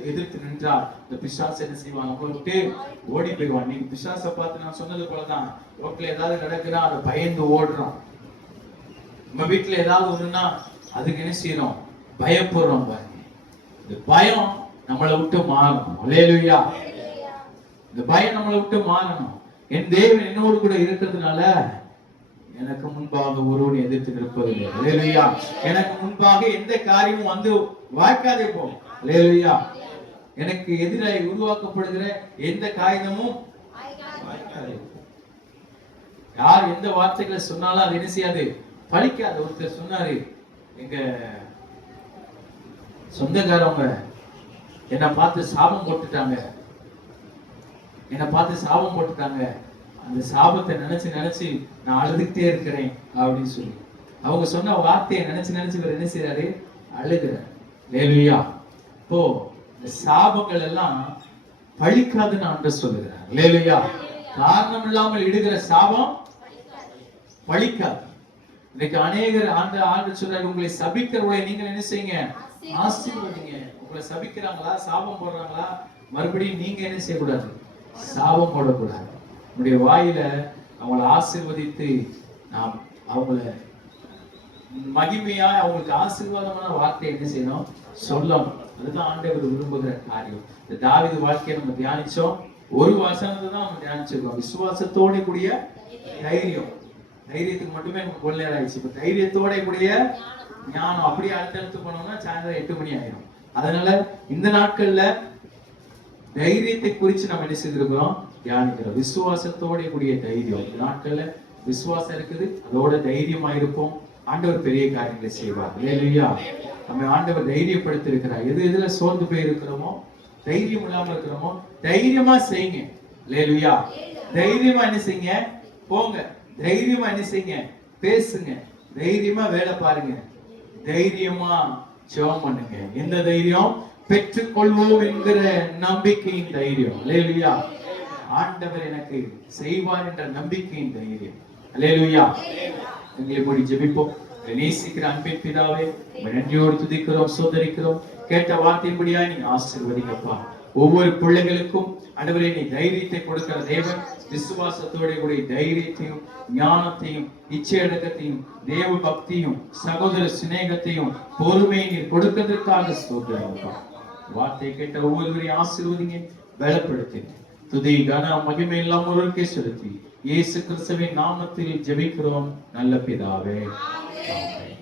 எதிர்த்து நின்றால் இந்த பிசாசு என்ன செய்வான், நம்மளை விட்டு ஓடி போயிடுவான். நீங்க பிசாசை பார்த்து நான் சொன்னது போலதான், ரோட்ல ஏதாவது நடக்குதா அதை பயந்து ஓடுறோம். நம்ம வீட்டுல ஏதாவது ஒண்ணுன்னா அதுக்கு என்ன செய்யறோம், பயப்படுறோம். பாருங்க, இந்த பயம் நம்மளை விட்டு மாறணும். அல்லேலூயா. இந்த பயம் நம்மளை விட்டு மாறணும். என் தேவன் என்னோடு கூட இருக்கிறதுனால எனக்கு முன்பாக ஒருவன் எதிர்த்து நிற்பதில்லை. அல்லேலூயா. எனக்கு முன்பாக எந்த காரியமும் வந்து வாய்க்காதே போகும். அல்லேலூயா. எனக்கு எதிராக உருவாக்கப்படுகிற எந்த காரியமும் யார் எந்த வார்த்தைகளை சொன்னாலும் அது என்ன செய்யாது, பலிக்காது. ஒருத்தர் சொன்னாரு, எங்க சொந்தக்காரவங்க என்னை பார்த்து சாபம் போட்டுட்டாங்க, என்னை பார்த்து சாபம் போட்டுட்டாங்க, அந்த சாபத்தை நினைச்சு நினைச்சு நான் அழுதுகிட்டே இருக்கிறேன் அப்படின்னு சொல்லி அவங்க சொன்ன வார்த்தையை நினைச்சு நினைச்சு இவர் என்ன செய்யறாரு, அழுகிறார். அல்லேலூயா. இப்போ இந்த சாபங்கள் எல்லாம் பழிக்காதுன்னு ஆண்டவர் சொல்லுகிறார். அல்லேலூயா. காரணம் இல்லாமல் இடுகிற சாபம் பழிக்காது. இன்னைக்கு அநேகர் ஆண்டவர் சொல்றாரு, உங்களை சபிக்கிறவங்களை நீங்கள் என்ன செய்யுங்க, ஆசீர்வதிங்க. உங்களை சபிக்கிறாங்களா, சாபம் போடுறாங்களா, மறுபடியும் நீங்க என்ன செய்யக்கூடாது? சாபம் போடக்கூடாது. உங்களுடைய வாயில அவங்களை ஆசீர்வதித்து நாம் அவங்கள மகிமையா அவங்களுக்கு ஆசீர்வாதமான வார்த்தை என்ன செய்யணும்? சொல்லணும். அதுதான் ஆண்டவர் விரும்புகிற காரியம். இந்த தாவீது வாழ்க்கையை நம்ம தியானிச்சோம். ஒரு வசனத்தை தான் நம்ம தியானிச்சிருக்கோம். விசுவாசத்தோட கூடிய தைரியம். தைரியத்துக்கு மட்டுமே நம்ம கொள்ள ஆயிடுச்சு. இப்ப தைரியத்தோட கூடிய ஞானம். அப்படியே அடுத்தடுத்து போனோம்னா சாயந்தரம் 8 மணி ஆயிடும். அதனால இந்த நாட்கள்ல தைரியத்தை குறித்து நம்ம என்ன செய்திருக்கிறோம்? தியானிக்கிறோம். விசுவாசத்தோட கூடிய தைரியம். இந்த நாட்கள்ல விசுவாசம் இருக்குது, அதோட தைரியமா இருப்போம். ஆண்டவர் பெரிய காரியங்களை செய்வார். இல்லையா? நம்ம ஆண்டவர் தைரியப்படுத்தி இருக்கிறார். எதுல சோர்ந்து போய் இருக்கிறோமோ, தைரியம் இல்லாம இருக்கிறோமோ, தைரியமா செய்யுங்க. இல்லையா? தைரியமா என்ன செய்யுங்க? போங்க. தைரியமா என்ன செய்யுங்க? பேசுங்க. தைரியமா வேலை பாருங்க. தைரியமா ஜெபம் பண்ணுங்க. எந்த தைரியம்? பெற்றுக்கொள்வோம் என்கிற நம்பிக்கையின் தைரியம். அல்லேலூயா. ஆண்டவர் எனக்கு செய்வார் என்ற நம்பிக்கையின் தைரியம். அல்லேலூயா. எங்களை மூடி ஜெபிப்போம். நேசிக்கிற அன்பின் பிதாவே, நன்றியோடு துதிக்கிறோம், சோதரிக்கிறோம். கேட்ட வார்த்தையின்படியா நீங்க ஆசீர்வதிங்கப்பா. ஒவ்வொரு பிள்ளைகளுக்கும் ஆண்டவரே நீ தைரியத்தை கொடுக்கிற தேவன். விசுவாசத்தோட கூடிய தைரியத்தையும் ஞானத்தையும் இச்சையடக்கத்தையும் தேவ பக்தியும் சகோதர சிநேகத்தையும் பொறுமையை நீர் கொடுக்கிறதுக்காக ஸ்தோத்திரம்ப்பா. வார்த்தை கேட்ட ஒவ்வொருவரையும் ஆசீர்வதிங்க, பலப்படுத்துங்க. துதி கன மகிமை எல்லாம் ஒருவருக்கே செலுத்தி இயேசு கிறிஸ்துவின் நாமத்தில் ஜெபிக்கிறோம் நல்ல பிதாவே. ஆமென்.